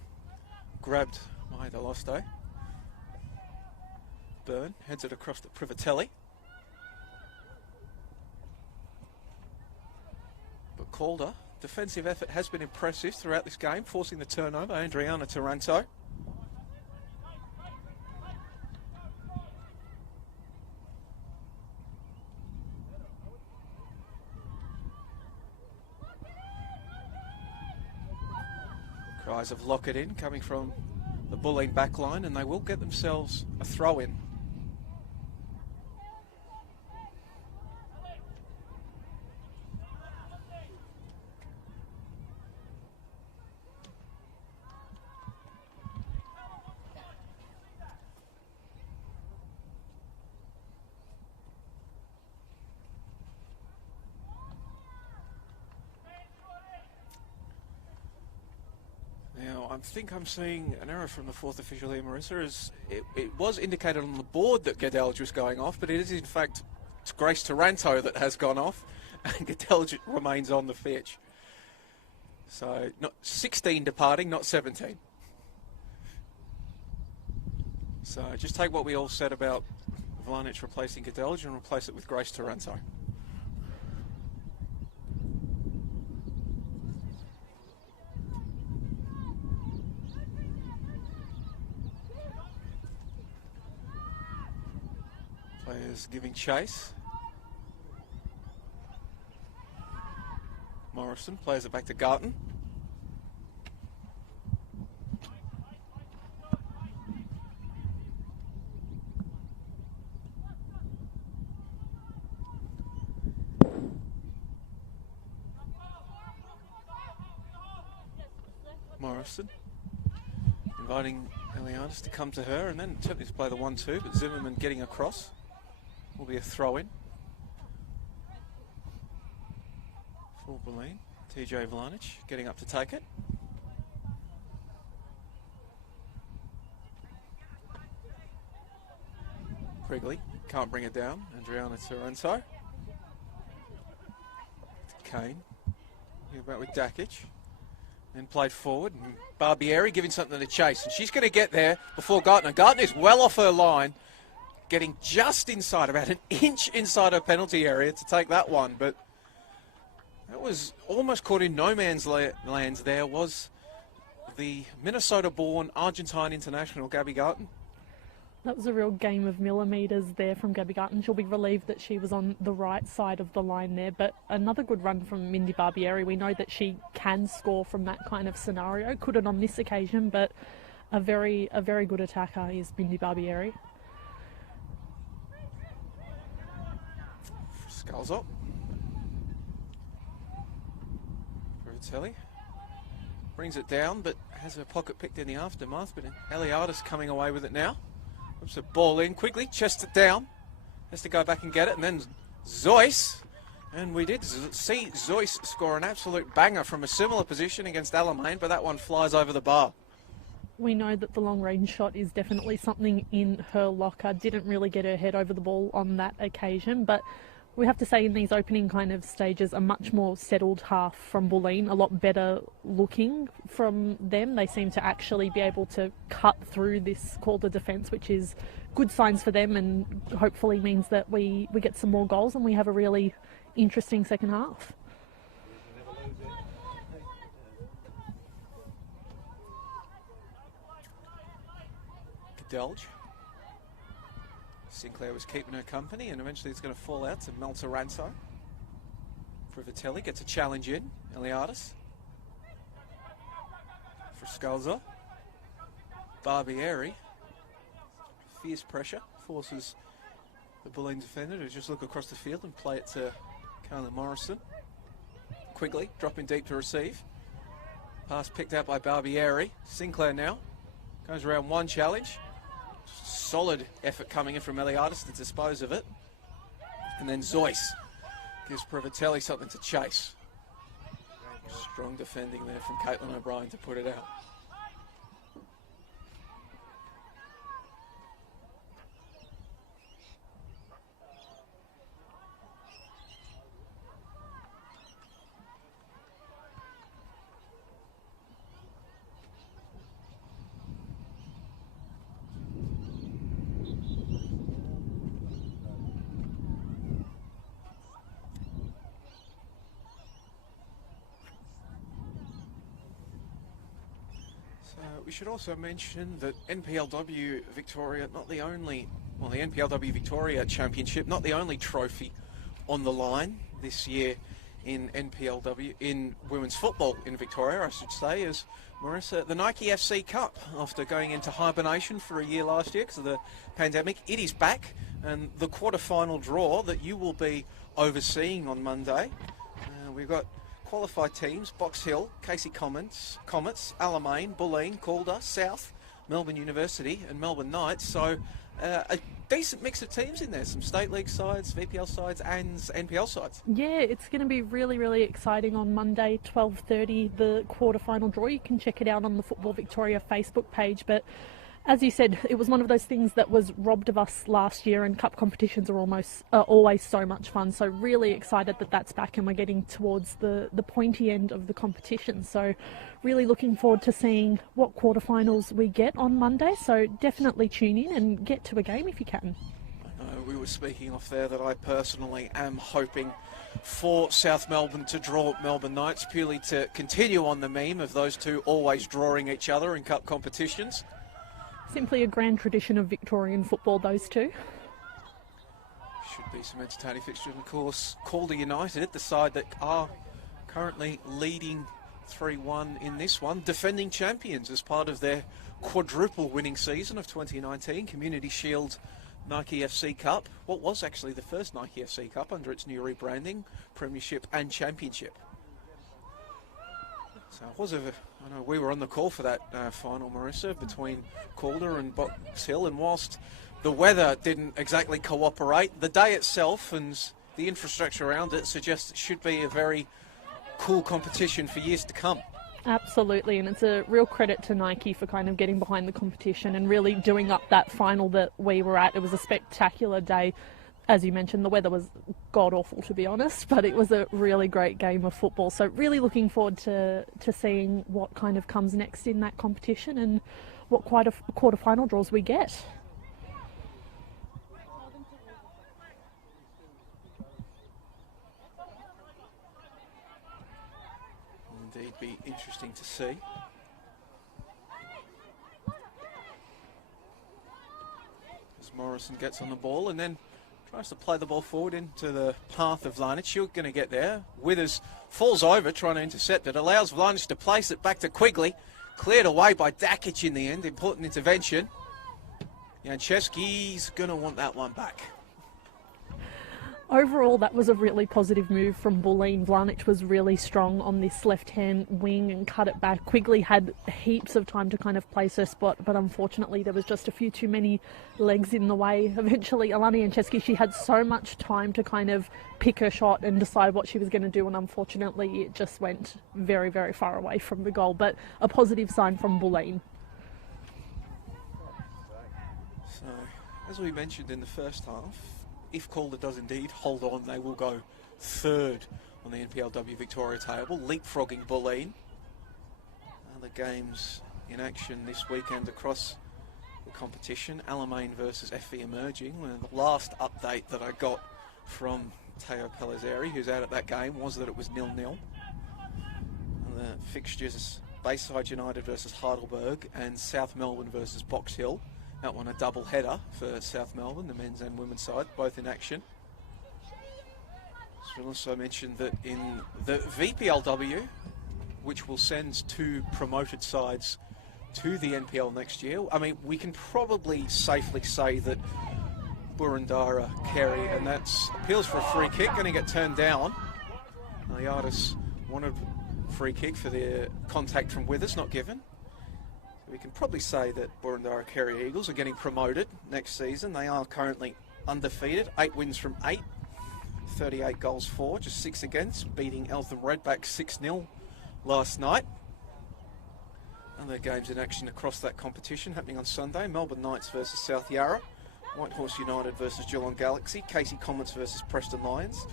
grabbed by Delosto. Byrne heads it across to Privatelli. But Calder, defensive effort has been impressive throughout this game, forcing the turnover. Adriana Taranto. Cries of lock it in coming from the Bulleen back line, and they will get themselves a throw in. I think I'm seeing an error from the fourth official here, Marissa, as it was indicated on the board that Gadelge was going off, but it is in fact Grace Taranto that has gone off, and Gadelge remains on the pitch. So not 16 departing, not 17. So just take what we all said about Vlanic replacing Gadelge and replace it with Grace Taranto. is giving chase. Morrison plays it back to Garton. Morrison inviting Eliadis to come to her and then attempting to play the 1-2, but Zimmerman getting across. Will be a throw-in for Bulleen. TJ Vlanic getting up to take it. Quigley can't bring it down. Adriana Toronto. Kane. Here back with Dakic. Then played forward. And Barbieri giving something to chase. And she's going to get there before Gartner. Gartner is well off her line. Getting just inside, about an inch inside her penalty area to take that one. But that was almost caught in no man's lands there. Was the Minnesota-born Argentine international, Gabby Garton. That was a real game of millimetres there from Gabby Garton. She'll be relieved that she was on the right side of the line there. But another good run from Mindy Barbieri. We know that she can score from that kind of scenario. Couldn't on this occasion, but a very good attacker is Mindy Barbieri. Skulls up. Veritelli brings it down, but has her pocket picked in the aftermath. But Eliadis coming away with it now. Puts the ball in quickly, chests it down. Has to go back and get it, and then Zeus. And we did see Zeus score an absolute banger from a similar position against Alamein, but that one flies over the bar. We know that the long-range shot is definitely something in her locker. Didn't really get her head over the ball on that occasion, but we have to say in these opening kind of stages, a much more settled half from Bulleen, a lot better looking from them. They seem to actually be able to cut through this Calder defence, which is good signs for them and hopefully means that we get some more goals and we have a really interesting second half. Cadelge. Sinclair was keeping her company, and eventually it's going to fall out to Maltaranto. Veritelli gets a challenge in. Eliadis. For Sculza. Barbieri. Fierce pressure. Forces the Bulleen defender to just look across the field and play it to Carla Morrison. Quigley dropping deep to receive. Pass picked out by Barbieri. Sinclair now. Goes around one challenge. Solid effort coming in from Eliadis to dispose of it. And then Zeus gives Privatelli something to chase. Strong defending there from Caitlin O'Brien to put it out. We should also mention that NPLW Victoria, not the only, well, the NPLW Victoria Championship, not the only trophy on the line this year in NPLW, in women's football in Victoria, I should say, is Marissa, the Nike FC Cup. After going into hibernation for a year last year because of the pandemic, it is back, and the quarter-final draw that you will be overseeing on Monday. We've got qualified teams: Box Hill, Casey Comets, Alamein, Bulleen, Calder, South, Melbourne University and Melbourne Knights. So a decent mix of teams in there, some state league sides, VPL sides and NPL sides. Yeah, it's going to be really, really exciting on Monday, 12:30, the quarterfinal draw. You can check it out on the Football Victoria Facebook page, but as you said, it was one of those things that was robbed of us last year, and cup competitions are always so much fun. So really excited that that's back and we're getting towards the pointy end of the competition. So really looking forward to seeing what quarterfinals we get on Monday. So definitely tune in and get to a game if you can. I know we were speaking off there that I personally am hoping for South Melbourne to draw Melbourne Knights, purely to continue on the meme of those two always drawing each other in cup competitions. Simply a grand tradition of Victorian football, those two. Should be some entertaining fixture. And of course, Calder United, the side that are currently leading 3-1 in this one, defending champions as part of their quadruple winning season of 2019, Community Shield, Nike FC Cup, what was actually the first Nike FC Cup under its new rebranding, Premiership and Championship. So it was I know we were on the call for that final, Marissa, between Calder and Box Hill, and whilst the weather didn't exactly cooperate, the day itself and the infrastructure around it suggests it should be a very cool competition for years to come. Absolutely, and it's a real credit to Nike for kind of getting behind the competition and really doing up that final that we were at. It was a spectacular day. As you mentioned, the weather was god-awful, to be honest, but it was a really great game of football. So really looking forward to seeing what kind of comes next in that competition and what quarter-final draws we get. Indeed, be interesting to see. As Morrison gets on the ball and then tries to play the ball forward into the path of Vlanic. She's going to get there. Withers falls over trying to intercept it. Allows Vlanic to place it back to Quigley. Cleared away by Dakic in the end. Important intervention. Janczewski's going to want that one back. Overall, that was a really positive move from Bulleen. Vlanic was really strong on this left-hand wing and cut it back. Quigley had heaps of time to kind of place her spot, but unfortunately there was just a few too many legs in the way. Eventually, Alana Janczewski, she had so much time to kind of pick her shot and decide what she was going to do, and unfortunately it just went very, very far away from the goal. But a positive sign from Bulleen. So, as we mentioned in the first half, if Calder does indeed hold on, they will go third on the NPLW Victoria table, leapfrogging Bulleen. Other games in action this weekend across the competition. Alamein versus FV Emerging. The last update that I got from Teo Pellizzeri, who's out at that game, was that it was 0-0. The fixtures, Bayside United versus Heidelberg and South Melbourne versus Box Hill. That one a double header for South Melbourne, the men's and women's side, both in action. Should also mention that in the VPLW, which will send 2 promoted sides to the NPL next year, I mean, we can probably safely say that Burundara, Kerry, and that's appeals for a free kick, going to get turned down. The artists wanted a free kick for their contact from Withers, not given. We can probably say that Burundara Kerry Eagles are getting promoted next season. They are currently undefeated, 8 wins from 8, 38 goals for, just 6 against, beating Eltham Redback 6-0 last night. Other games in action across that competition happening on Sunday. Melbourne Knights versus South Yarra, Whitehorse United versus Geelong Galaxy, Casey Comets versus Preston Lions,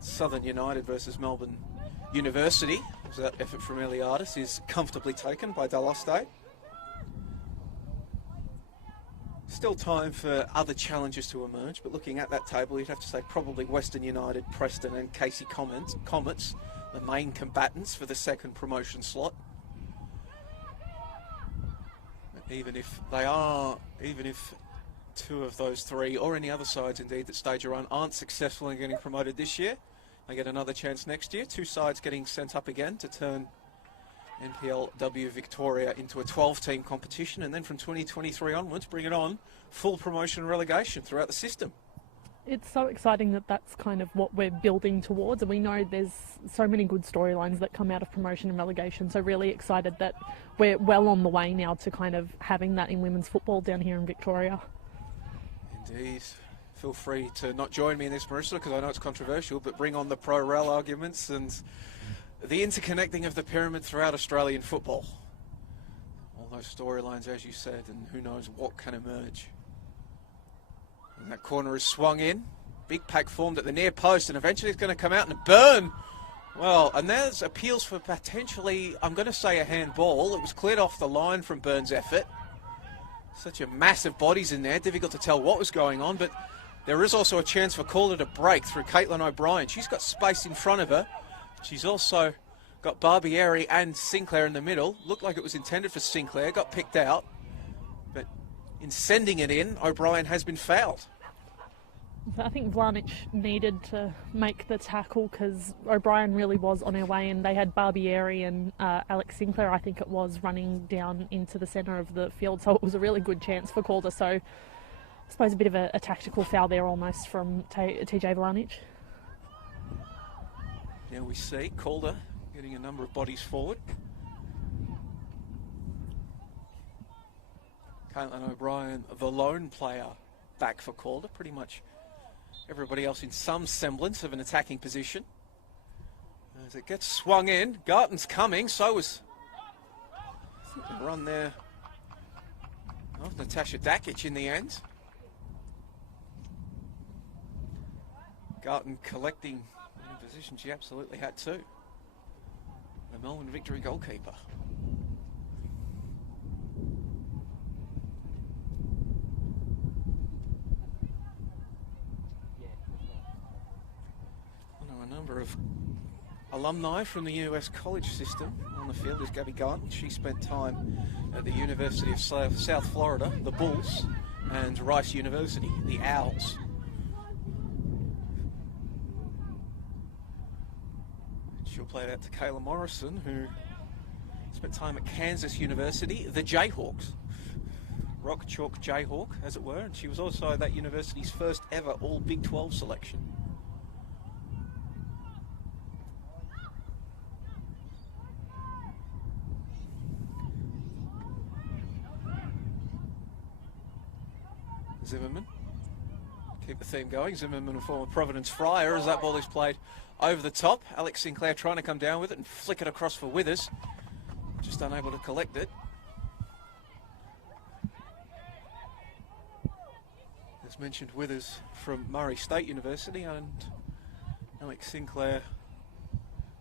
Southern United versus Melbourne University. That effort from Eliadis is comfortably taken by Dallas State. Still time for other challenges to emerge, but looking at that table, you'd have to say probably Western United, Preston and Casey Comets, the main combatants for the second promotion slot. Even if 2 of those 3, or any other sides indeed that stage a run, aren't successful in getting promoted this year, they get another chance next year. 2 sides getting sent up again to turn NPLW Victoria into a 12-team competition, and then from 2023 onwards, bring it on full promotion and relegation throughout the system. It's so exciting that that's kind of what we're building towards, and we know there's so many good storylines that come out of promotion and relegation, so really excited that we're well on the way now to kind of having that in women's football down here in Victoria. Indeed. Feel free to not join me in this, Marissa, because I know it's controversial, but bring on the pro-rel arguments and the interconnecting of the pyramid throughout Australian football. All those storylines, as you said, and who knows what can emerge. And that corner is swung in. Big pack formed at the near post, and eventually it's going to come out and burn. Well, and there's appeals for potentially, I'm going to say, a handball. It was cleared off the line from Burns' effort. Such a massive bodies in there, difficult to tell what was going on, but there is also a chance for Calder to break through Caitlin O'Brien. She's got space in front of her. She's also got Barbieri and Sinclair in the middle. Looked like it was intended for Sinclair, got picked out. But in sending it in, O'Brien has been fouled. I think Vlanic needed to make the tackle because O'Brien really was on her way, and they had Barbieri and Alex Sinclair, I think it was, running down into the centre of the field. So it was a really good chance for Calder. So I suppose a bit of a tactical foul there almost from TJ Vlanic. Now we see Calder getting a number of bodies forward. Caitlin O'Brien, the lone player back for Calder, pretty much everybody else in some semblance of an attacking position. As it gets swung in, Garton's coming, so was the run there of Natasha Dakic in the end. Garton collecting in a position she absolutely had to. The Melbourne Victory goalkeeper. A number of alumni from the US college system on the field is Gabby Garton. She spent time at the University of South Florida, the Bulls, and Rice University, the Owls. She'll play that to Kayla Morrison, who spent time at Kansas University, the Jayhawks. Rock Chalk Jayhawk, as it were, and she was also that university's first ever all Big 12 selection. Zimmerman, keep the theme going. Zimmerman, a former Providence Friar, as that ball is played over the top. Alex Sinclair trying to come down with it and flick it across for Withers. Just unable to collect it. As mentioned, Withers from Murray State University, and Alex Sinclair,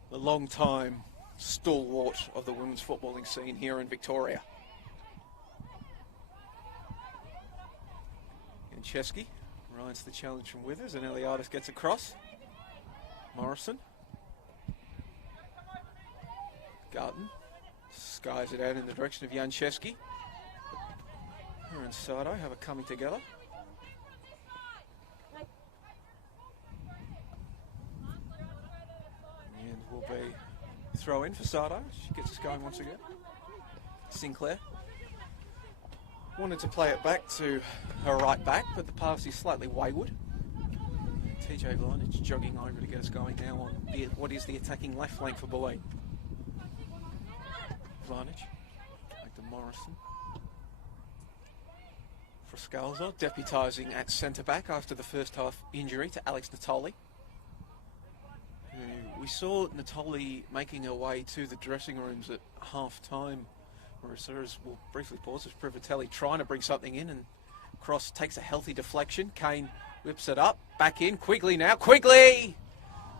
the long-time stalwart of the women's footballing scene here in Victoria. Chesky rides the challenge from Withers, and Eliadis gets across. Morrison. Garton skies it out in the direction of Jan Chesky. Her and Sardo have a coming together. And will be throw in for Sardo. She gets us going once again. Sinclair wanted to play it back to her right back, but the pass is slightly wayward. TJ Vlanic jogging over to get us going now on what is the attacking left flank for Bulleen. Vlanic back to Morrison. For Scalzo, deputising at centre back after the first half injury to Alex Natoli. We saw Natoli making her way to the dressing rooms at half time. Marissa's will briefly pause as Privatelli trying to bring something in, and Cross takes a healthy deflection. Kane whips it up, back in. Quigley now. Quigley!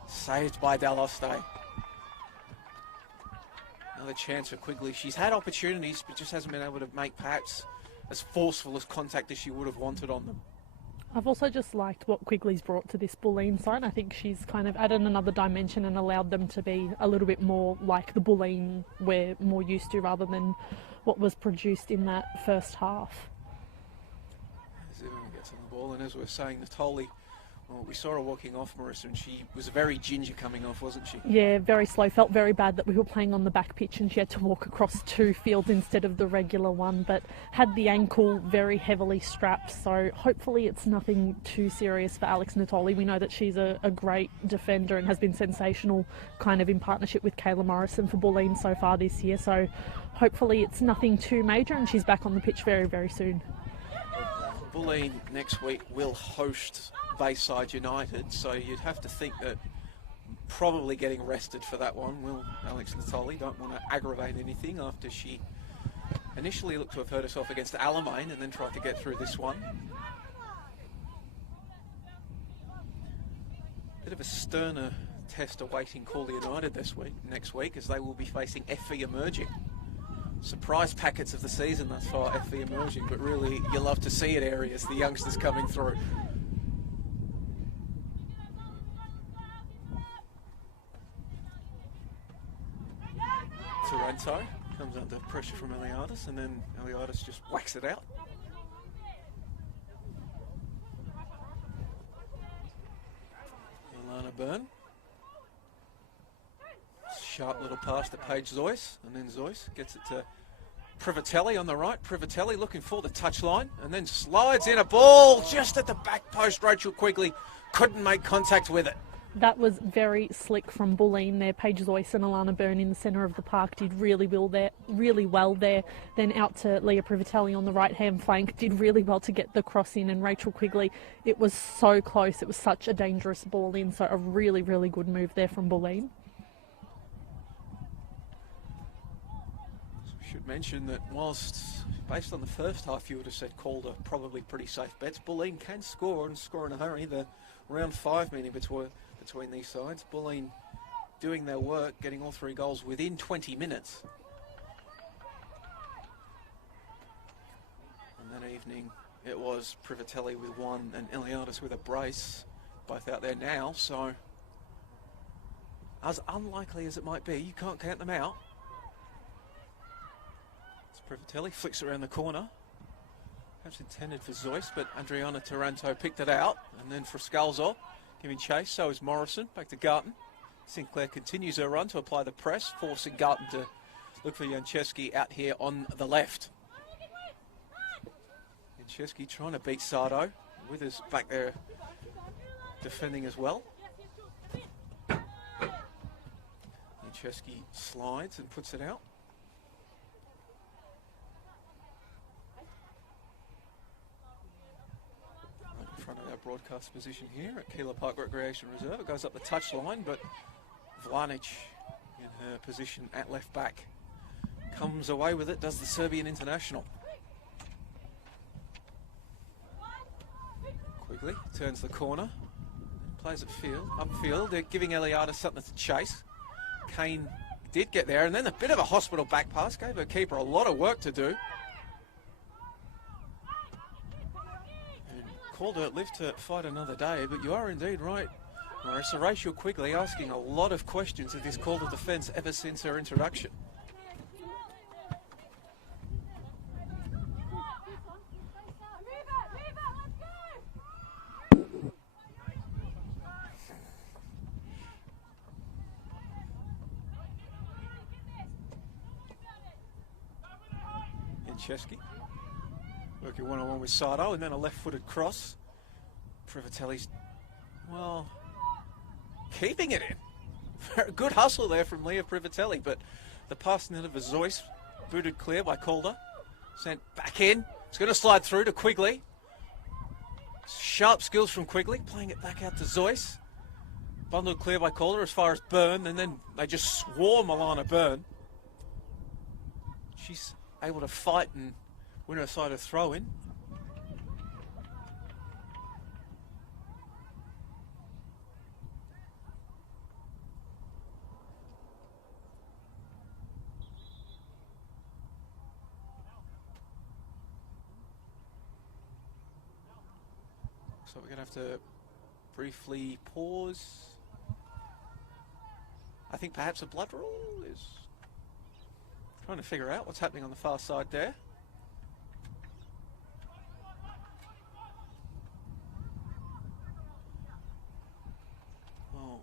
Saved by Daloste. Another chance for Quigley. She's had opportunities, but just hasn't been able to make perhaps as forceful as contact as she would have wanted on them. I've also just liked what Quigley's brought to this Bulleen side. I think she's kind of added another dimension and allowed them to be a little bit more like the Bulleen we're more used to, rather than what was produced in that first half. Zimmerman gets on the ball, and as we're saying, Natoli, well, we saw her walking off, Marissa, and she was very ginger coming off, wasn't she? Yeah, very slow. Felt very bad that we were playing on the back pitch and she had to walk across 2 fields instead of the regular one, but had the ankle very heavily strapped, so hopefully it's nothing too serious for Alex Natoli. We know that she's a great defender and has been sensational kind of in partnership with Kayla Morrison for Bulleen so far this year, so hopefully it's nothing too major and she's back on the pitch very, very soon. Bulleen next week will host Bayside United, so you'd have to think that probably getting rested for that one will Alex Natoli. Don't want to aggravate anything after she initially looked to have hurt herself against Alamein and then tried to get through this one. Bit of a sterner test awaiting Calder United next week, as they will be facing FV Emerging. Surprise packets of the season thus far, FV Emerging, but really you love to see it, areas, the youngsters coming through. Taranto comes under pressure from Eliadis, and then Eliadis just whacks it out. Alana Byrne. Sharp little pass to Paige Zoyce, and then Zoyce gets it to Privatelli on the right. Privatelli looking for the touchline, and then slides in a ball just at the back post. Rachel Quigley couldn't make contact with it. That was very slick from Bulleen there. Paige Zoyce and Alana Byrne in the centre of the park did really well there. Then out to Leah Privatelli on the right-hand flank, did really well to get the cross in. And Rachel Quigley, it was so close. It was such a dangerous ball in. So a really, really good move there from Bulleen. Should mention that whilst based on the first half you would have said Calder probably pretty safe bets, Bulleen can score and score in a hurry. The round 5 meeting between these sides. Bulleen doing their work, getting all 3 goals within 20 minutes. And that evening it was Privatelli with 1 and Eliadis with a brace, both out there now, so as unlikely as it might be, you can't count them out. Privatelli flicks around the corner. Perhaps intended for Zoyce, but Adriana Taranto picked it out. And then for Scalzo, giving chase. So is Morrison. Back to Garton. Sinclair continues her run to apply the press, forcing Garton to look for Janczewski out here on the left. Janczewski trying to beat Sardo. Withers back there defending as well. Janczewski slides and puts it out. Of our broadcast position here at Keilor Park Recreation Reserve. It goes up the touchline, but Vlanic in her position at left back comes away with it, does the Serbian international. Quigley turns the corner, plays it upfield. They're giving Eliadis something to chase. Kane did get there, and then a bit of a hospital back pass gave her keeper a lot of work to do. Calder live to fight another day, but you are indeed right, Marissa. Rachel Quigley asking a lot of questions of this Calder defence ever since her introduction. Janczewski working one-on-one with Sardo, and then a left-footed cross. Privatelli's, well, keeping it in. Very good hustle there from Leah Privatelli, but the pass net of Zoyce, booted clear by Calder. Sent back in. It's going to slide through to Quigley. Sharp skills from Quigley, playing it back out to Zoyce. Bundled clear by Calder as far as Byrne, and then they just swarm Alana Byrne. She's able to fight and win her side of throw-in. So we're going to have to briefly pause. I think perhaps a blood rule is trying to figure out what's happening on the far side there. Well,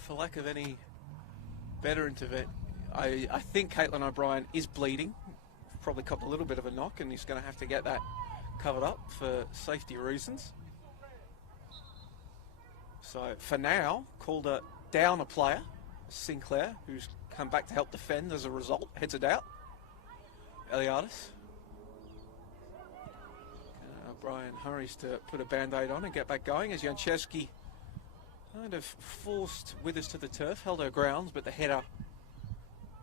for lack of any better intervention, I think Caitlin O'Brien is bleeding. Probably copped a little bit of a knock, and he's going to have to get that covered up for safety reasons. So for now, Calder down a player, Sinclair, who's come back to help defend as a result, heads it out. Eliadis. O'Brien hurries to put a band-aid on and get back going as Janczewski kind of forced Withers to the turf, held her grounds, but the header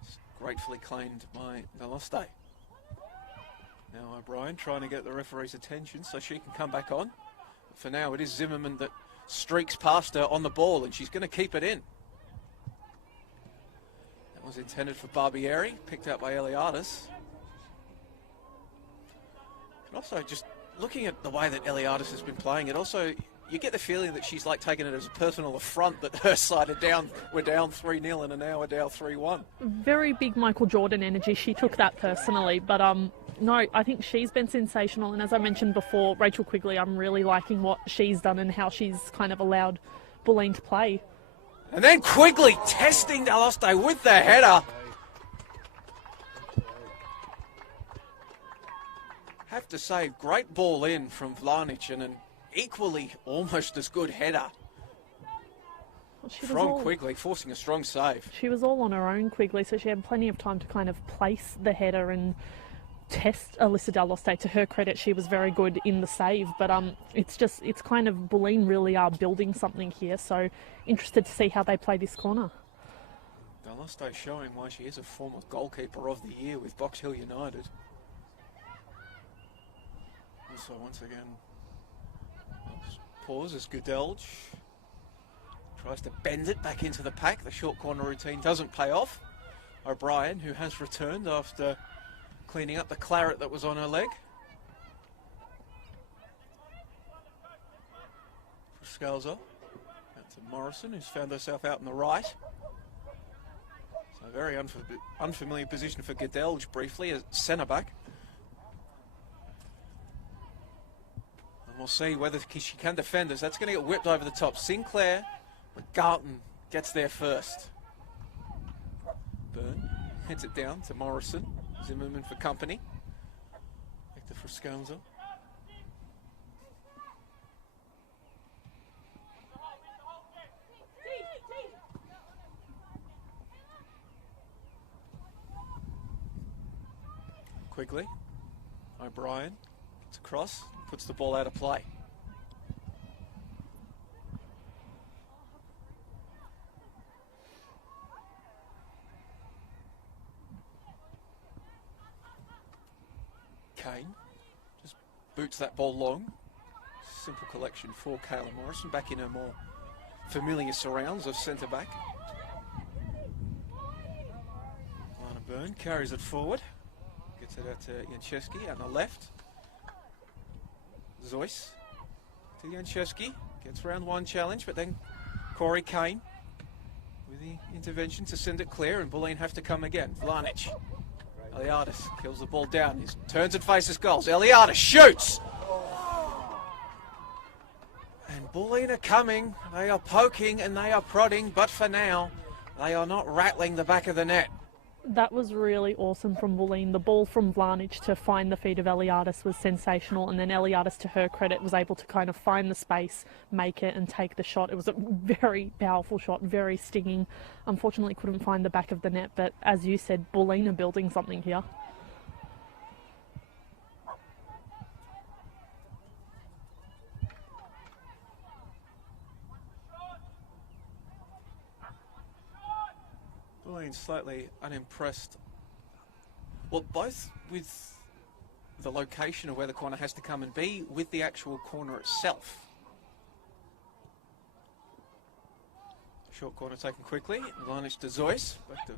is gratefully claimed by Veloste. Now O'Brien trying to get the referee's attention so she can come back on. But for now, it is Zimmerman that streaks past her on the ball, and she's going to keep it in. That was intended for Barbieri, picked out by Eliadis. And also, just looking at the way that Eliadis has been playing, it also, you get the feeling that she's like taking it as a personal affront that her side are down, we're down 3-0 and now we're down 3-1. Very big Michael Jordan energy. She took that personally, but no, I think she's been sensational. And as I mentioned before, Rachel Quigley, I'm really liking what she's done and how she's kind of allowed Bulleen to play. And then Quigley testing Daloste with the header. Have to say, great ball in from Vlanic and an equally almost as good header from Quigley, forcing a strong save. She was all on her own, Quigley, so she had plenty of time to kind of place the header and test Alyssa Daloste. To her credit, she was very good in the save, but it's kind of Bulleen really are building something here, so interested to see how they play this corner. Daloste showing why she is a former goalkeeper of the year with Box Hill United. So once again, pause as Goodelge tries to bend it back into the pack. The short corner routine doesn't pay off. O'Brien, who has returned after cleaning up the claret that was on her leg. For Scalzo. That's Morrison, who's found herself out on the right. So a very unfamiliar position for Goodelge briefly as centre back. And we'll see whether she can defend us. That's going to get whipped over the top. Sinclair, but Garton gets there first. Byrne heads it down to Morrison. Zimmerman for company. Victor Frascanza. Quigley. O'Brien gets across. Puts the ball out of play. Kane just boots that ball long. Simple collection for Kayla Morrison, back in her more familiar surrounds of centre back. Lana Byrne carries it forward. Gets it out to Janczewski on the left. Zoyce to Janczewski, gets round one challenge, but then Corey Kane with the intervention to send it clear, and Bulleen have to come again. Vlanic. Eliadis kills the ball down. He turns and faces goals. Eliadis shoots! And Bulleen are coming. They are poking and they are prodding, but for now, they are not rattling the back of the net. That was really awesome from Bulleen. The ball from Vlanic to find the feet of Eliadis was sensational, and then Eliadis, to her credit, was able to kind of find the space, make it and take the shot. It was a very powerful shot, very stinging. Unfortunately couldn't find the back of the net, but as you said, Bulleen are building something here. Slightly unimpressed. Well, both with the location of where the corner has to come and be with the actual corner itself. Short corner taken quickly. Vlanic to Zoyce. Back to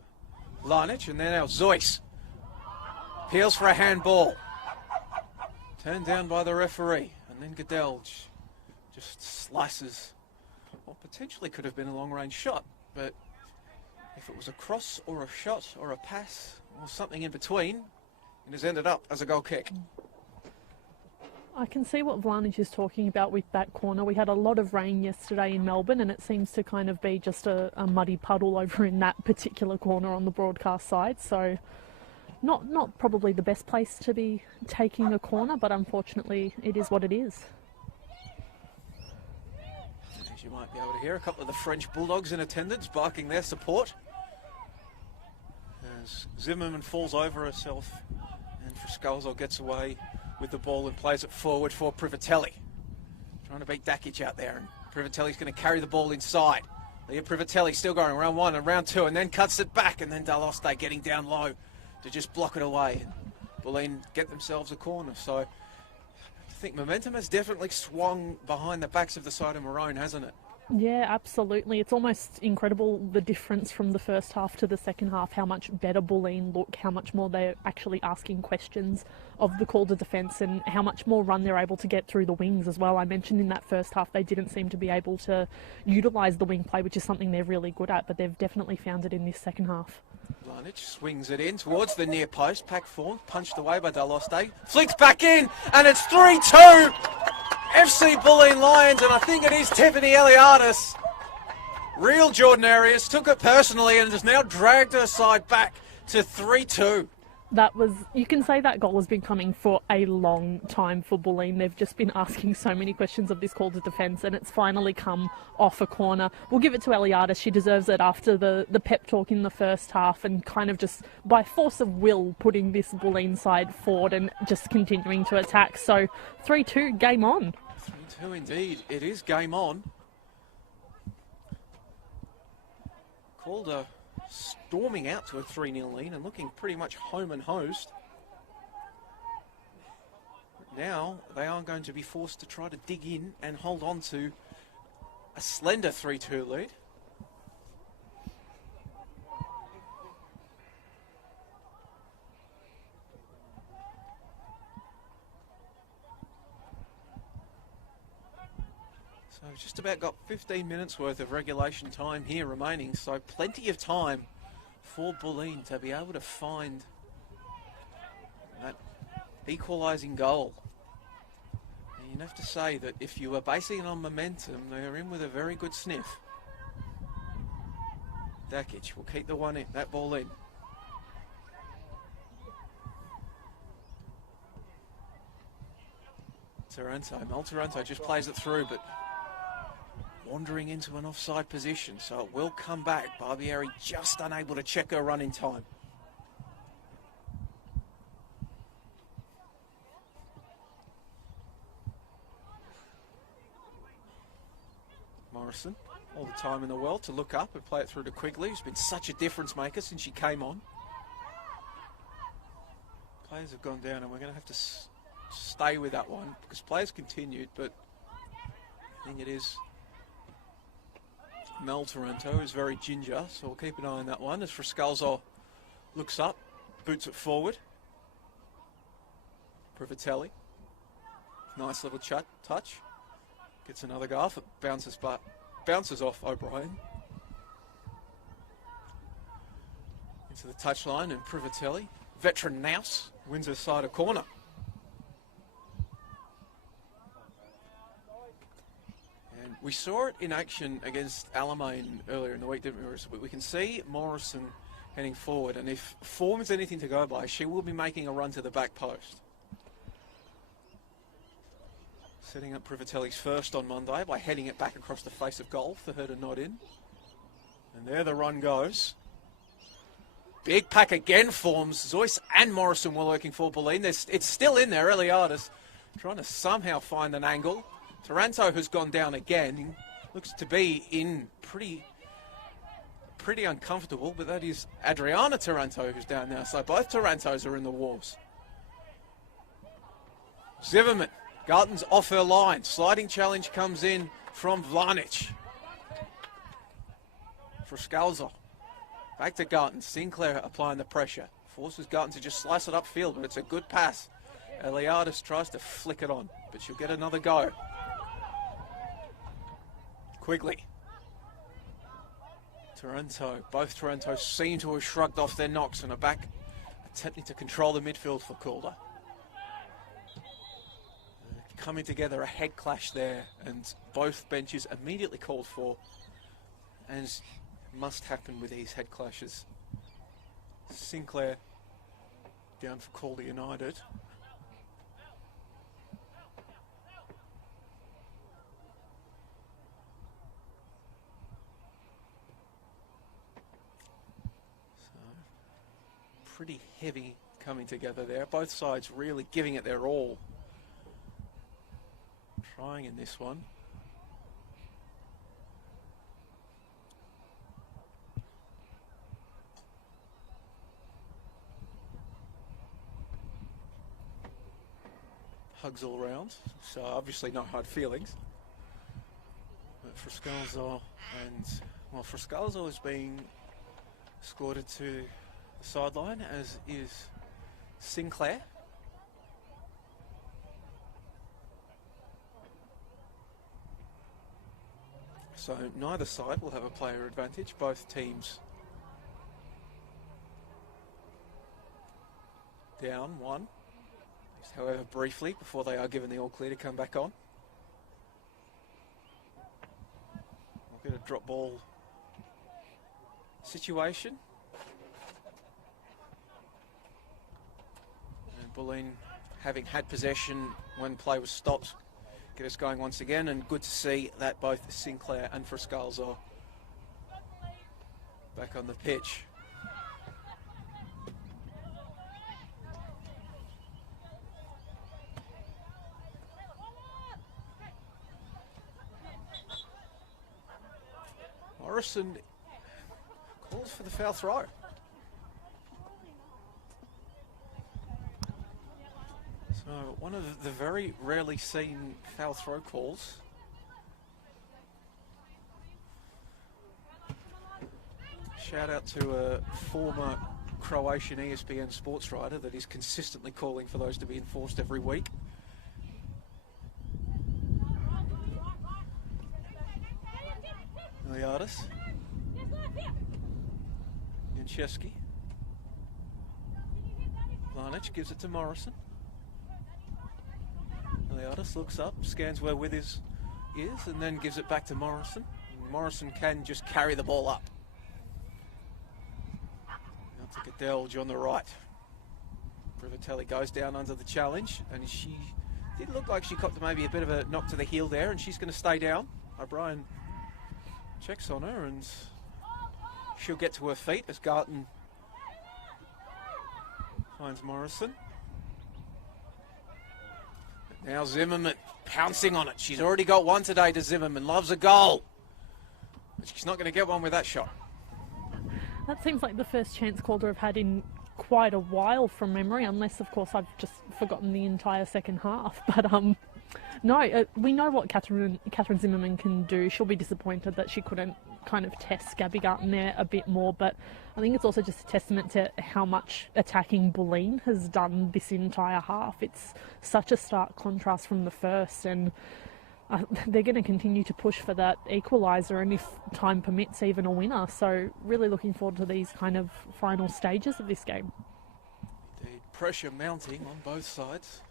Vlanic, and then now Zoyce. Peels for a handball. Turned down by the referee. And then Goodelge just slices what potentially could have been a long-range shot, but if it was a cross or a shot or a pass or something in between, it has ended up as a goal kick. I can see what Vlanic is talking about with that corner. We had a lot of rain yesterday in Melbourne, and it seems to kind of be just a muddy puddle over in that particular corner on the broadcast side. So not probably the best place to be taking a corner, but unfortunately it is what it is. As you might be able to hear, a couple of the French Bulldogs in attendance barking their support. As Zimmerman falls over herself and Frascalzo gets away with the ball and plays it forward for Privatelli. Trying to beat Dakic out there, and Privatelli's going to carry the ball inside. Leah Privatelli still going round one and round two, and then cuts it back, and then Daloste getting down low to just block it away. Bulleen get themselves a corner. So I think momentum has definitely swung behind the backs of the side of Maroon, hasn't it? Yeah, absolutely. It's almost incredible the difference from the first half to the second half, how much better Bulleen look, how much more they're actually asking questions of the Calder defence, and how much more run they're able to get through the wings as well. I mentioned in that first half they didn't seem to be able to utilise the wing play, which is something they're really good at, but they've definitely found it in this second half. Vlanic swings it in towards the near post, pack forward, punched away by Daloste, flicks back in, and it's 3-2! FC Bulleen Lions, and I think it is Tiffany Eliadis Real Jordan Arias took it personally and has now dragged her side back to 3-2. That was, you can say that goal has been coming for a long time for Bulleen. They've just been asking so many questions of this Calder defence, and it's finally come off a corner. We'll give it to Eliada. She deserves it after the pep talk in the first half and kind of just by force of will putting this Bulleen side forward and just continuing to attack. So 3-2, game on. 3-2 indeed. It is game on. Calder storming out to a 3-0 lead and looking pretty much home and hosed. Now they are going to be forced to try to dig in and hold on to a slender 3-2 lead. So we've just about got 15 minutes worth of regulation time here remaining, so plenty of time for Bulleen to be able to find that equalising goal. And you'd have to say that if you were basing it on momentum, they're in with a very good sniff. Dakic will keep the one in, that ball in. Mel Taranto just plays it through, but wandering into an offside position, so it will come back. Barbieri just unable to check her run in time. Morrison, all the time in the world to look up and play it through to Quigley, who's been such a difference maker since she came on. Players have gone down and we're going to have to stay with that one because players continued, but I think it is Mel Taranto is very ginger, so we'll keep an eye on that one as Frascalzo looks up, boots it forward. Privatelli, nice little touch, gets another go off, it bounces off O'Brien. Into the touchline and Privatelli, veteran Nouse, wins her side a corner. We saw it in action against Alamein earlier in the week, didn't we, Marissa? But we can see Morrison heading forward, and if form is anything to go by, she will be making a run to the back post. Setting up Privatelli's first on Monday by heading it back across the face of goal for her to nod in. And there the run goes. Big pack again forms. Zeus and Morrison were looking for Bulleen. It's still in there. Eliadis trying to somehow find an angle. Taranto has gone down again. Looks to be in pretty uncomfortable, but that is Adriana Taranto who's down now. So both Tarantos are in the wars. Zimmerman, Garton's off her line. Sliding challenge comes in from Vlanic. For Scalzo. Back to Garton. Sinclair applying the pressure. Forces Garton to just slice it upfield, but it's a good pass. Eliadis tries to flick it on, but she'll get another go. Quigley. Taranto. Both Tarantos seem to have shrugged off their knocks and are back attempting to control the midfield for Calder. Coming together, a head clash there, and both benches immediately called for, as must happen with these head clashes. Sinclair down for Calder United. Pretty heavy coming together there. Both sides really giving it their all. Trying in this one. Hugs all around, so obviously no hard feelings. But Frascalzo Frascalzo is being escorted to sideline, as is Sinclair. So neither side will have a player advantage. Both teams down one, however briefly, before they are given the all clear to come back on. We'll get a drop ball situation. And Bulleen, having had possession when play was stopped, get us going once again, and good to see that both Sinclair and Friscales are back on the pitch. Morrison calls for the foul throw. So one of the very rarely seen foul throw calls. Shout out to a former Croatian ESPN sports writer that is consistently calling for those to be enforced every week. Iliadis. Janczewski. Vlanic gives it to Morrison. Iliadis looks up, scans where Withers is, and then gives it back to Morrison. And Morrison can just carry the ball up. Now to Gadelge on the right. Privatelli goes down under the challenge, and she did look like she copped maybe a bit of a knock to the heel there, and she's going to stay down. O'Brien checks on her, and she'll get to her feet as Garton finds Morrison. Now Zimmerman pouncing on it. She's already got one today to Zimmerman. Loves a goal. But she's not going to get one with that shot. That seems like the first chance Calder have had in quite a while from memory, unless, of course, I've just forgotten the entire second half. But no, we know what Catherine Zimmerman can do. She'll be disappointed that she couldn't kind of test Gabby Garton there a bit more, but I think it's also just a testament to how much attacking Bulleen has done this entire half. It's such a stark contrast from the first, and they're going to continue to push for that equaliser, and if time permits, even a winner. So really looking forward to these kind of final stages of this game. The pressure mounting on both sides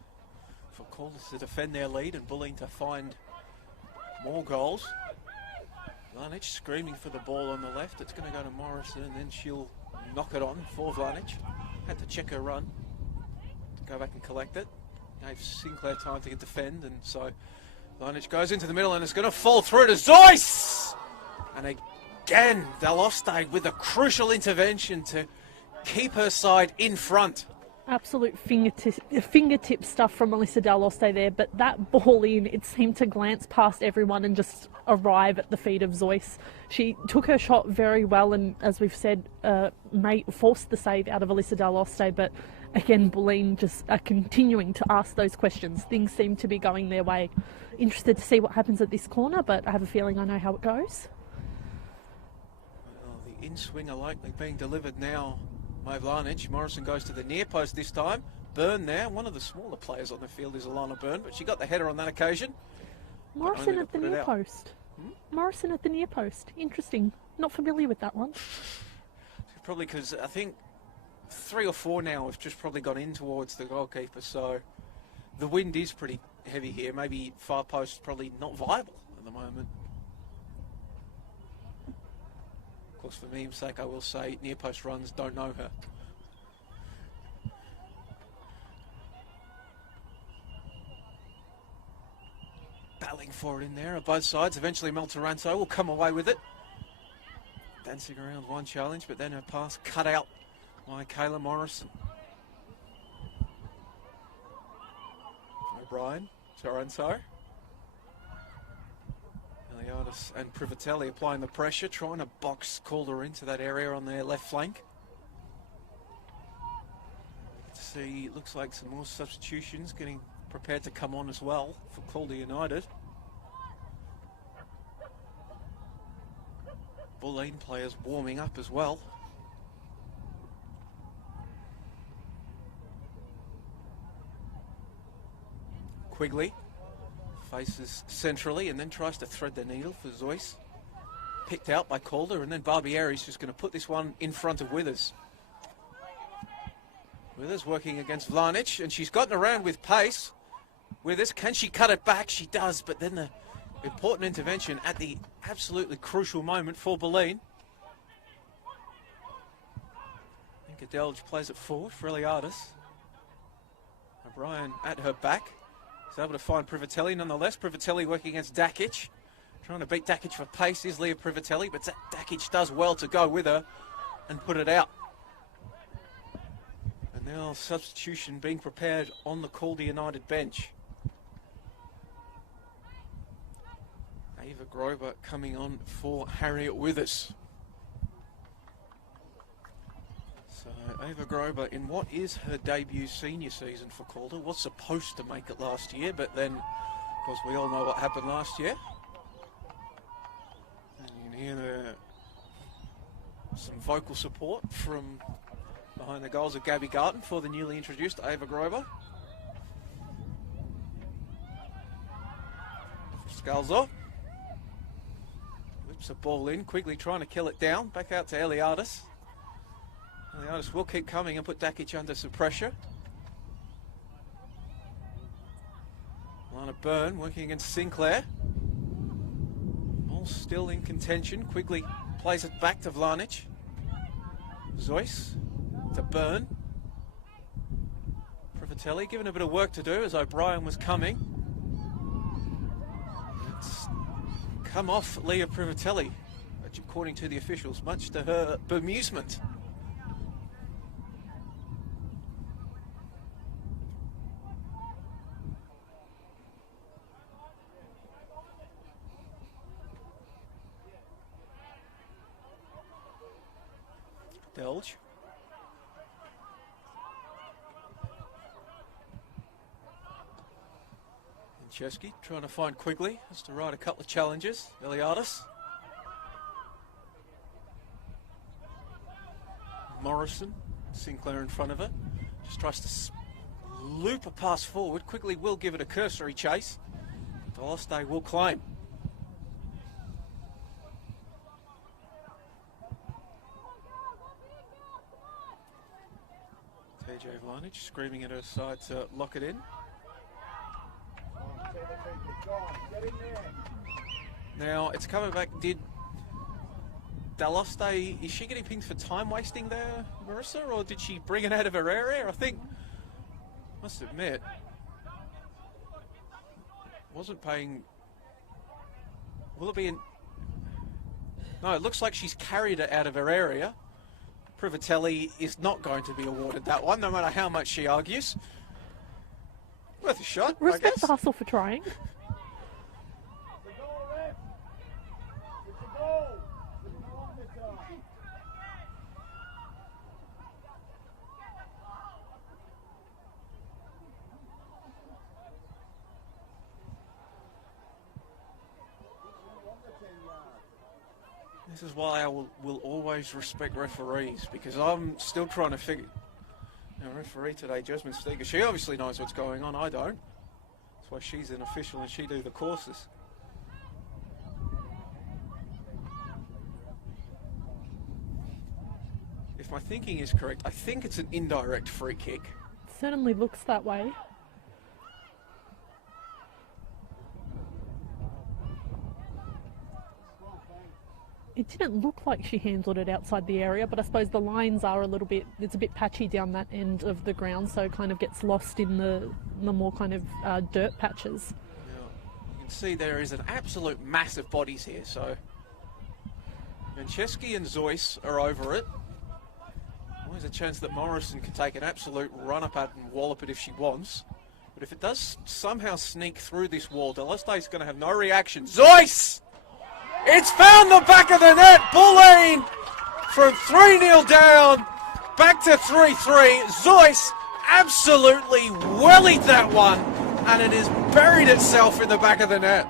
for Calder to defend their lead and Bulleen to find more goals. Vlanic screaming for the ball on the left. It's going to go to Morrison, and then she'll knock it on for Vlanic. Had to check her run to go back and collect it. Gave Sinclair time to defend, and so Vlanic goes into the middle, and it's going to fall through to Zoyce! And again, Daloste with a crucial intervention to keep her side in front. Absolute fingertip stuff from Melissa Daloste there, but that ball in, it seemed to glance past everyone and just arrive at the feet of Zoyce. She took her shot very well, and as we've said, forced the save out of Alyssa Daloste, but again, Bulleen just are continuing to ask those questions. Things seem to be going their way. Interested to see what happens at this corner, but I have a feeling I know how it goes. Well, the in-swing are likely being delivered now by Vlanic. Morrison goes to the near post this time. Byrne there. One of the smaller players on the field is Alana Byrne, but she got the header on that occasion. Morrison at the near post. Morrison at the near post. Interesting. Not familiar with that one. Probably because I think 3 or 4 now have just probably gone in towards the goalkeeper, so the wind is pretty heavy here. Maybe far post probably not viable at the moment. Of course, for meme's sake, I will say near post runs don't know her. Battling for it in there on both sides. Eventually Mel Taranto will come away with it. Dancing around one challenge, but then her pass cut out by Kayla Morrison. O'Brien, Taranto. Iliadis and Privatelli applying the pressure, trying to box Calder into that area on their left flank. See, looks like some more substitutions getting prepared to come on as well for Calder United. Bulleen players warming up as well. Quigley faces centrally and then tries to thread the needle for Zoyce. Picked out by Calder, and then Barbieri's just going to put this one in front of Withers. Withers working against Vlanic, and she's gotten around with pace. Withers, can she cut it back? She does, but then the important intervention at the absolutely crucial moment for Bulleen. I think Adelge plays it forward for Eliadis. O'Brien at her back. He's able to find Privatelli nonetheless. Privatelli working against Dakic. Trying to beat Dakic for pace is Leah Privatelli, but Dakic does well to go with her and put it out. And now substitution being prepared on the Calder United bench. Ava Grover coming on for Harriet Withers. So Ava Grover in what is her debut senior season for Calder, was supposed to make it last year, but then, of course, we all know what happened last year. And you can hear some vocal support from behind the goals of Gabby Garton for the newly introduced Ava Grover. Scalzo. Whips the ball in, quickly trying to kill it down. Back out to Eliadis. Eliadis will keep coming and put Dakic under some pressure. Lana Byrne working against Sinclair. All still in contention. Quickly plays it back to Vlanic. Zois to Byrne. Privatelli given a bit of work to do as O'Brien was coming. It's come off Leah Privatelli, which according to the officials, much to her bemusement. Delge. And Chesky trying to find Quigley, has to ride a couple of challenges. Eliadis. Morrison, Sinclair in front of her. Just tries to loop a pass forward. Quigley will give it a cursory chase. Veloste will claim. TJ Vlanic screaming at her side to lock it in. Now it's coming back. Did Daloste, is she getting pinged for time wasting there, Marissa, or did she bring it out of her area? I think, must admit, wasn't paying. Will it be in? No, it looks like she's carried it out of her area. Privatelli is not going to be awarded that one, no matter how much she argues. Worth a shot, Respect I guess. the hustle for trying. This is why I will always respect referees, because I'm still trying to figure. Referee today, Jasmine Steger, she obviously knows what's going on. I don't. That's why she's an official and she do the courses. If my thinking is correct, I think it's an indirect free kick. Certainly looks that way. It didn't look like she handled it outside the area, but I suppose the lines are a little bit, it's a bit patchy down that end of the ground, so it kind of gets lost in the more kind of dirt patches. Now, you can see there is an absolute mass of bodies here, so Mancheski and Zois are over it. Always a chance that Morrison can take an absolute run up at it and wallop it if she wants. But if it does somehow sneak through this wall, Deleste is going to have no reaction. Zois! It's found the back of the net. Bulleen from 3-0 down, back to 3-3. Zois absolutely wellied that one, and it has buried itself in the back of the net.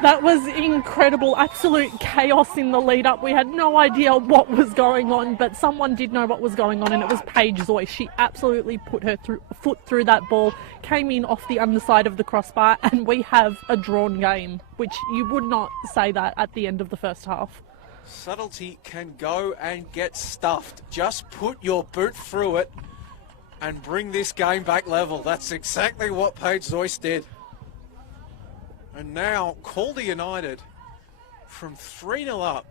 That was incredible. Absolute chaos in the lead up. We had no idea what was going on, but someone did know what was going on, and it was Paige Zois. She absolutely put her foot through that ball, came in off the underside of the crossbar, and we have a drawn game, which you would not say that at the end of the first half. Subtlety can go and get stuffed. Just put your boot through it and bring this game back level. That's exactly what Paige Zois did. And now Calder United from 3-0 up,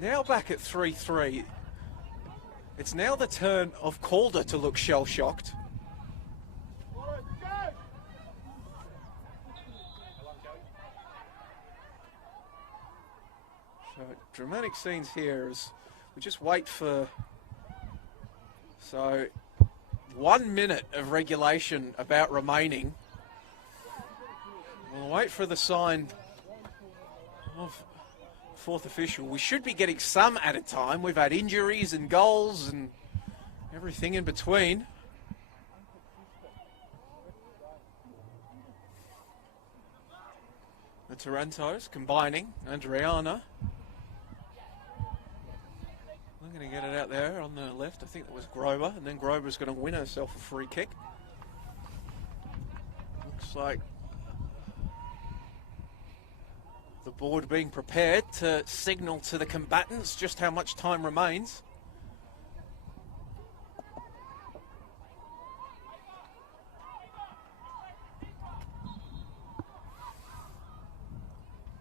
now back at 3-3. It's now the turn of Calder to look shell-shocked. So dramatic scenes here as we just wait for... So 1 minute of regulation about remaining. We'll wait for the sign of fourth official. We should be getting some at a time. We've had injuries and goals and everything in between. The Tarantos combining. Andriana. I'm going to get it out there on the left. I think it was Grover. And then Grover's going to win herself a free kick. Looks like the board being prepared to signal to the combatants just how much time remains.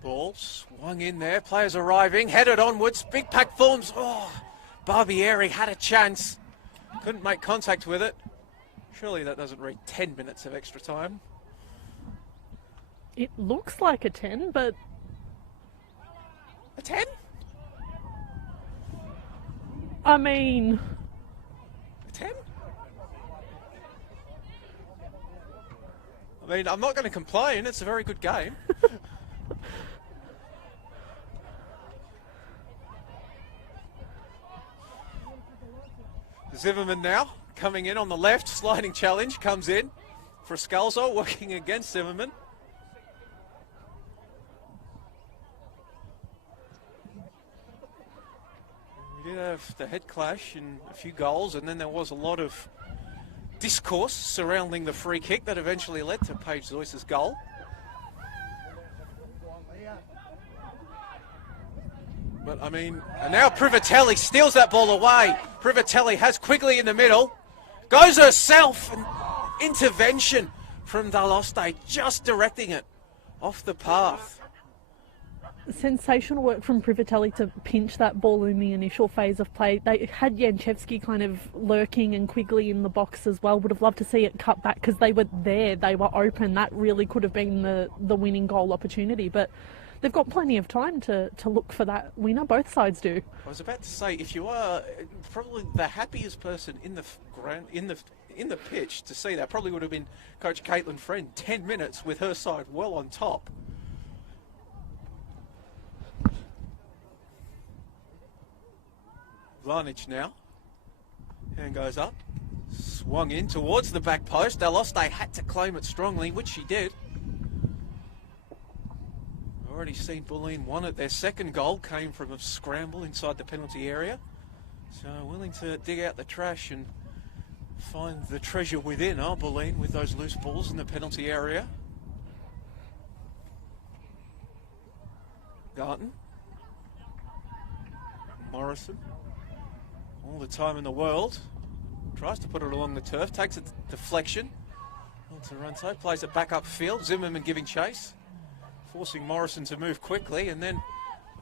Ball swung in there, players arriving, headed onwards, big pack forms. Oh, Barbieri had a chance, couldn't make contact with it. Surely that doesn't read 10 minutes of extra time. It looks like a 10, but... A 10? I mean... A 10? I mean, I'm not going to complain, it's a very good game. Zimmerman now coming in on the left, sliding challenge, comes in for Scalzo, working against Zimmerman. We did have the head clash and a few goals, and then there was a lot of discourse surrounding the free kick that eventually led to Paige Zoyce's goal. But, I mean, and now Privatelli steals that ball away. Privatelli has Quigley in the middle. Goes herself. And intervention from Daloste, just directing it off the path. Sensational work from Privatelli to pinch that ball in the initial phase of play. They had Janchevsky kind of lurking and Quigley in the box as well. Would have loved to see it cut back because they were there. They were open. That really could have been the winning goal opportunity. But they've got plenty of time to look for that winner. Both sides do. I was about to say, if you are probably the happiest person in the ground, in the pitch to see that, probably would have been Coach Caitlin Friend. 10 minutes with her side well on top. Vlanic now. Hand goes up. Swung in towards the back post. Daloste had to claim it strongly, which she did. Already seen Bulleen won it. Their second goal came from a scramble inside the penalty area. So willing to dig out the trash and find the treasure within, Bulleen, with those loose balls in the penalty area. Garton. Morrison. All the time in the world. Tries to put it along the turf. Takes a deflection. Toronto plays it back upfield. Zimmerman giving chase. Forcing Morrison to move quickly, and then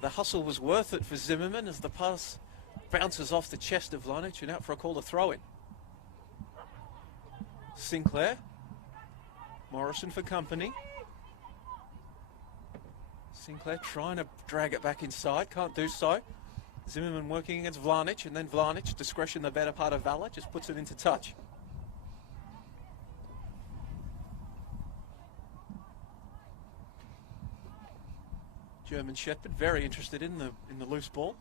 the hustle was worth it for Zimmerman as the pass bounces off the chest of Vlanic and out for a call to throw in. Sinclair. Morrison for company. Sinclair trying to drag it back inside, can't do so. Zimmerman working against Vlanic, and then Vlanic, discretion the better part of valor, just puts it into touch. German Shepherd very interested in the loose ball.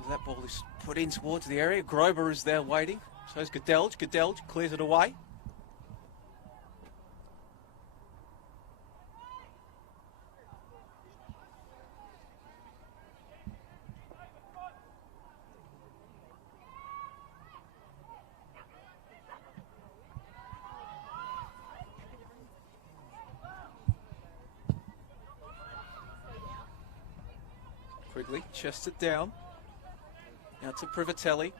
As that ball is put in towards the area, Grover is there waiting. So is Gadelge. Gadelge clears it away. Quigley chests it down. Now to Privatelli.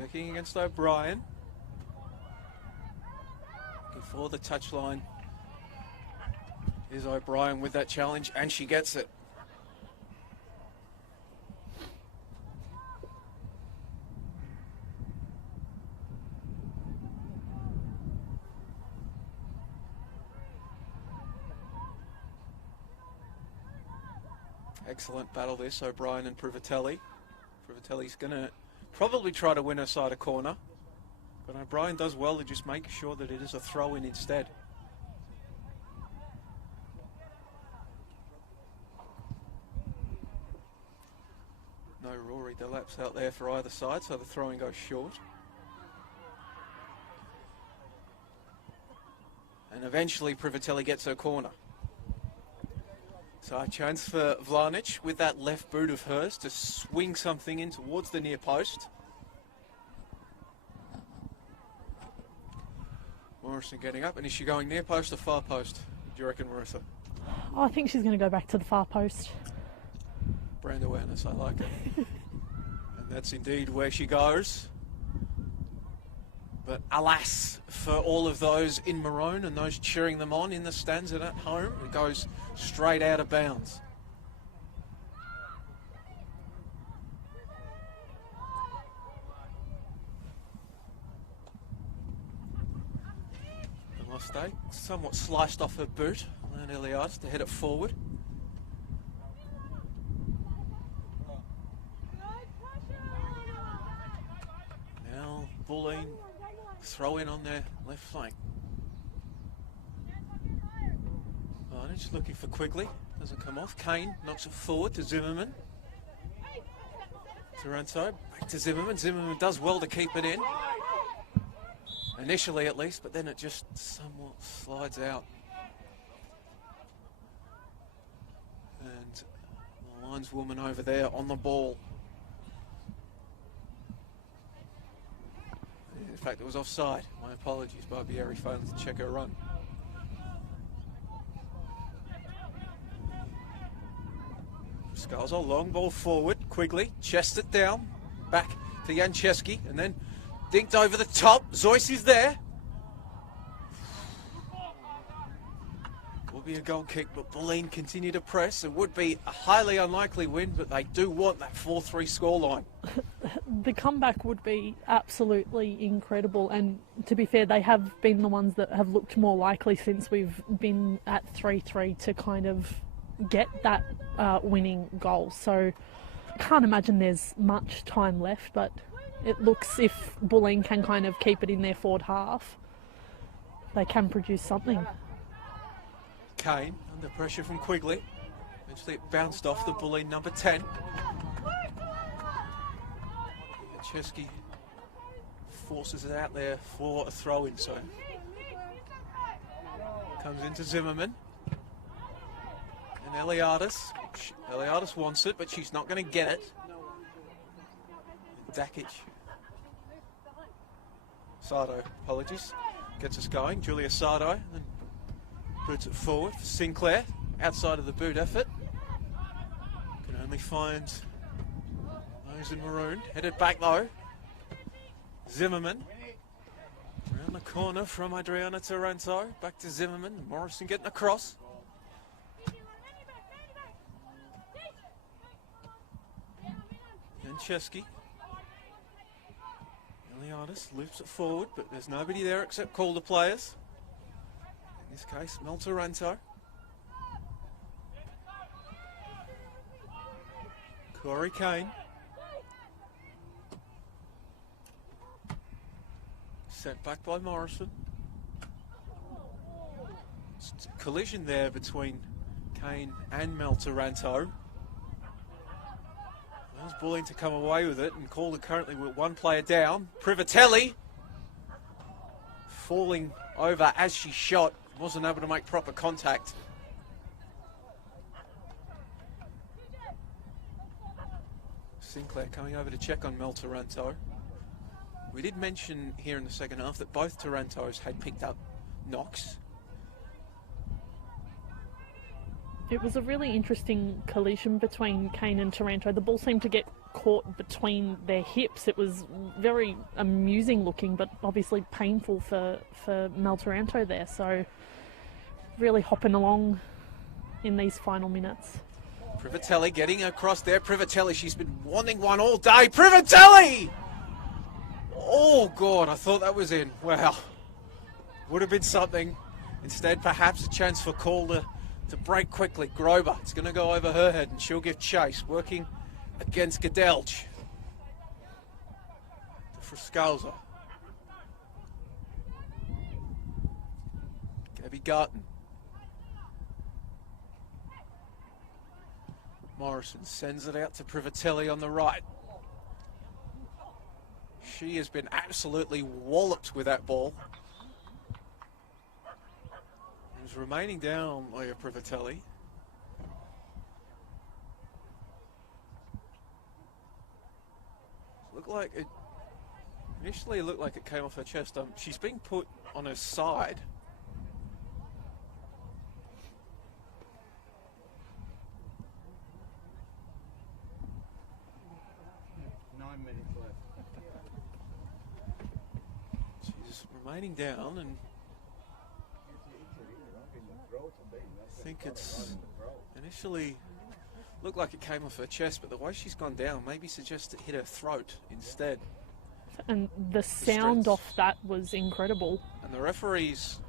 Working against O'Brien. Before the touchline is O'Brien with that challenge, and she gets it. Excellent battle this, O'Brien and Privatelli. Privatelli's going to probably try to win her side a corner, but O'Brien does well to just make sure that it is a throw-in instead. No Rory Delapse out there for either side, so the throwing goes short. And eventually Privatelli gets her corner. So a chance for Vlanic with that left boot of hers to swing something in towards the near post. Morrison getting up, and is she going near post or far post, do you reckon, Marissa? Oh, I think she's going to go back to the far post. Brand awareness, I like it. And that's indeed where she goes. But alas, for all of those in maroon and those cheering them on in the stands and at home, it goes straight out of bounds. The mistake somewhat sliced off her boot, and Elias to head it forward. Now Bulleen throw in on their left flank. Just looking for Quigley, doesn't come off. Kane knocks it forward to Zimmerman. Taranto back to Zimmerman. Zimmerman does well to keep it in, initially at least, but then it just somewhat slides out. And the lineswoman over there on the ball. In fact, it was offside. My apologies, Barbieri failed to check her run. Scalzo, long ball forward, Quigley, chest it down, back to Jancheski, and then dinked over the top. Zeus is there. Will be a goal kick, but Bulleen continue to press. It would be a highly unlikely win, but they do want that 4-3 scoreline. The comeback would be absolutely incredible, and to be fair, they have been the ones that have looked more likely since we've been at 3-3 to kind of get that winning goal. So I can't imagine there's much time left, but it looks if Bulleen can kind of keep it in their forward half, they can produce something. Kane under pressure from Quigley. Eventually it bounced off the Bulleen number 10. Chesky forces it out there for a throw-in, so comes into Zimmerman. And Eliadis wants it, but she's not going to get it. Dakic. Sardo, apologies. Gets us going. Julia Sardo. Then boots it forward for Sinclair. Outside of the boot effort. Can only find those in maroon. Headed back though. Zimmerman. Around the corner from Adriana Taranto. Back to Zimmerman. Morrison getting across. Chesky. Eliadis loops it forward, but there's nobody there except Calder players. In this case, Mel Taranto. Corey Kane. Set back by Morrison. Collision there between Kane and Mel Taranto. Allows Bulleen to come away with it, and Calder currently with one player down. Privatelli falling over as she shot, wasn't able to make proper contact. Sinclair coming over to check on Mel Taranto. We did mention here in the second half that both Tarantos had picked up knocks. It was a really interesting collision between Kane and Taranto. The ball seemed to get caught between their hips. It was very amusing looking, but obviously painful for Mel Taranto there. So really hopping along in these final minutes. Privatelli getting across there. Privatelli, she's been wanting one all day. Privatelli! Oh, God, I thought that was in. Wow. Would have been something. Instead, perhaps a chance for Calder to break quickly. Grover, it's going to go over her head and she'll give chase, working against Gadelj. To Friscalza. Gabby Garton. Morrison sends it out to Privatelli on the right. She has been absolutely walloped with that ball. Is remaining down, Leah Privatelli. Looked like it initially looked like it came off her chest. She's being put on her side. She's remaining down, and I think it's initially looked like it came off her chest, but the way she's gone down maybe suggests it hit her throat instead. And the sound off that was incredible. And the referees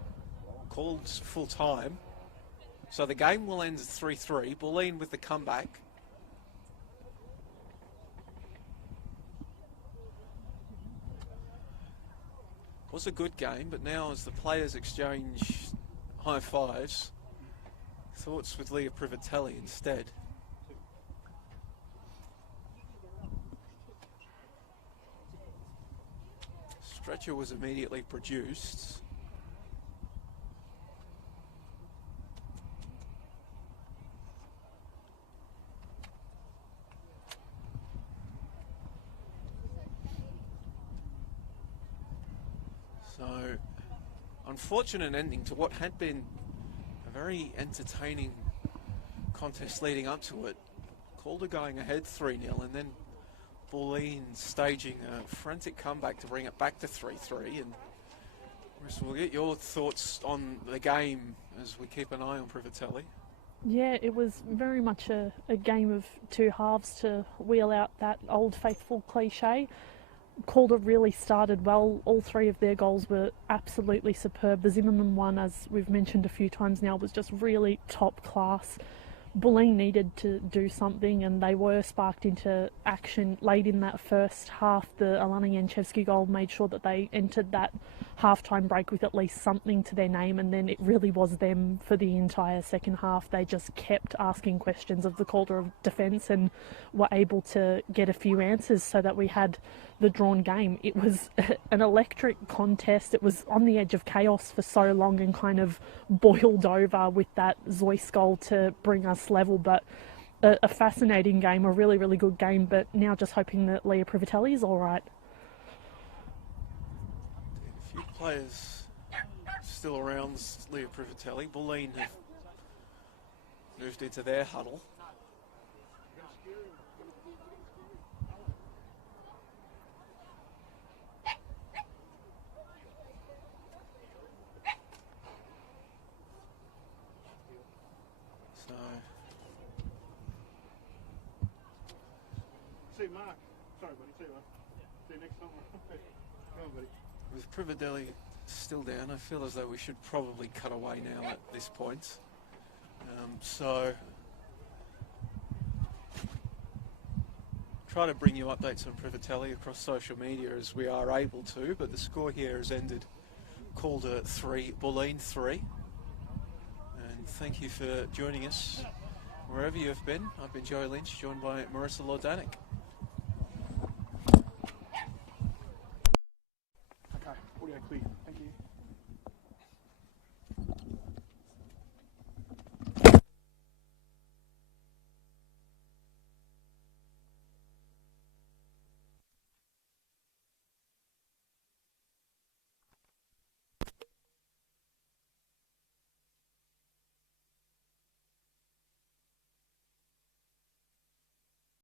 called full time, so the game will end 3-3. Bulleen with the comeback. Was a good game, but now as the players exchange high fives, thoughts with Leah Privatelli instead. Stretcher was immediately produced. So, unfortunate ending to what had been a very entertaining contest leading up to it. Calder going ahead 3-0, and then Bulleen staging a frantic comeback to bring it back to 3-3. And we'll get your thoughts on the game as we keep an eye on Privatelli. Yeah, it was very much a game of two halves, to wheel out that old faithful cliche. Calder really started well. All three of their goals were absolutely superb. The Zimmerman one, as we've mentioned a few times now, was just really top class. Bulleen needed to do something, and they were sparked into action late in that first half. The Alana Yanchevsky goal made sure that they entered that half-time break with at least something to their name, and then it really was them for the entire second half. They just kept asking questions of the Calder defence and were able to get a few answers so that we had the drawn game. It was an electric contest. It was on the edge of chaos for so long and kind of boiled over with that Zeus goal to bring us level, but a fascinating game, a really, really good game, but now just hoping that Leah Privatelli is all right. A few players still around Leah Privatelli. Bulleen have moved into their huddle. See you, Mark. Sorry, buddy. See you, man. See you next time. Come on, buddy. With Privatelli still down, I feel as though we should probably cut away now at this point. So, try to bring you updates on Privatelli across social media as we are able to, but the score here has ended Calder 3, Bulleen 3. And thank you for joining us wherever you have been. I've been Joe Lynch, joined by Marissa Lordanik.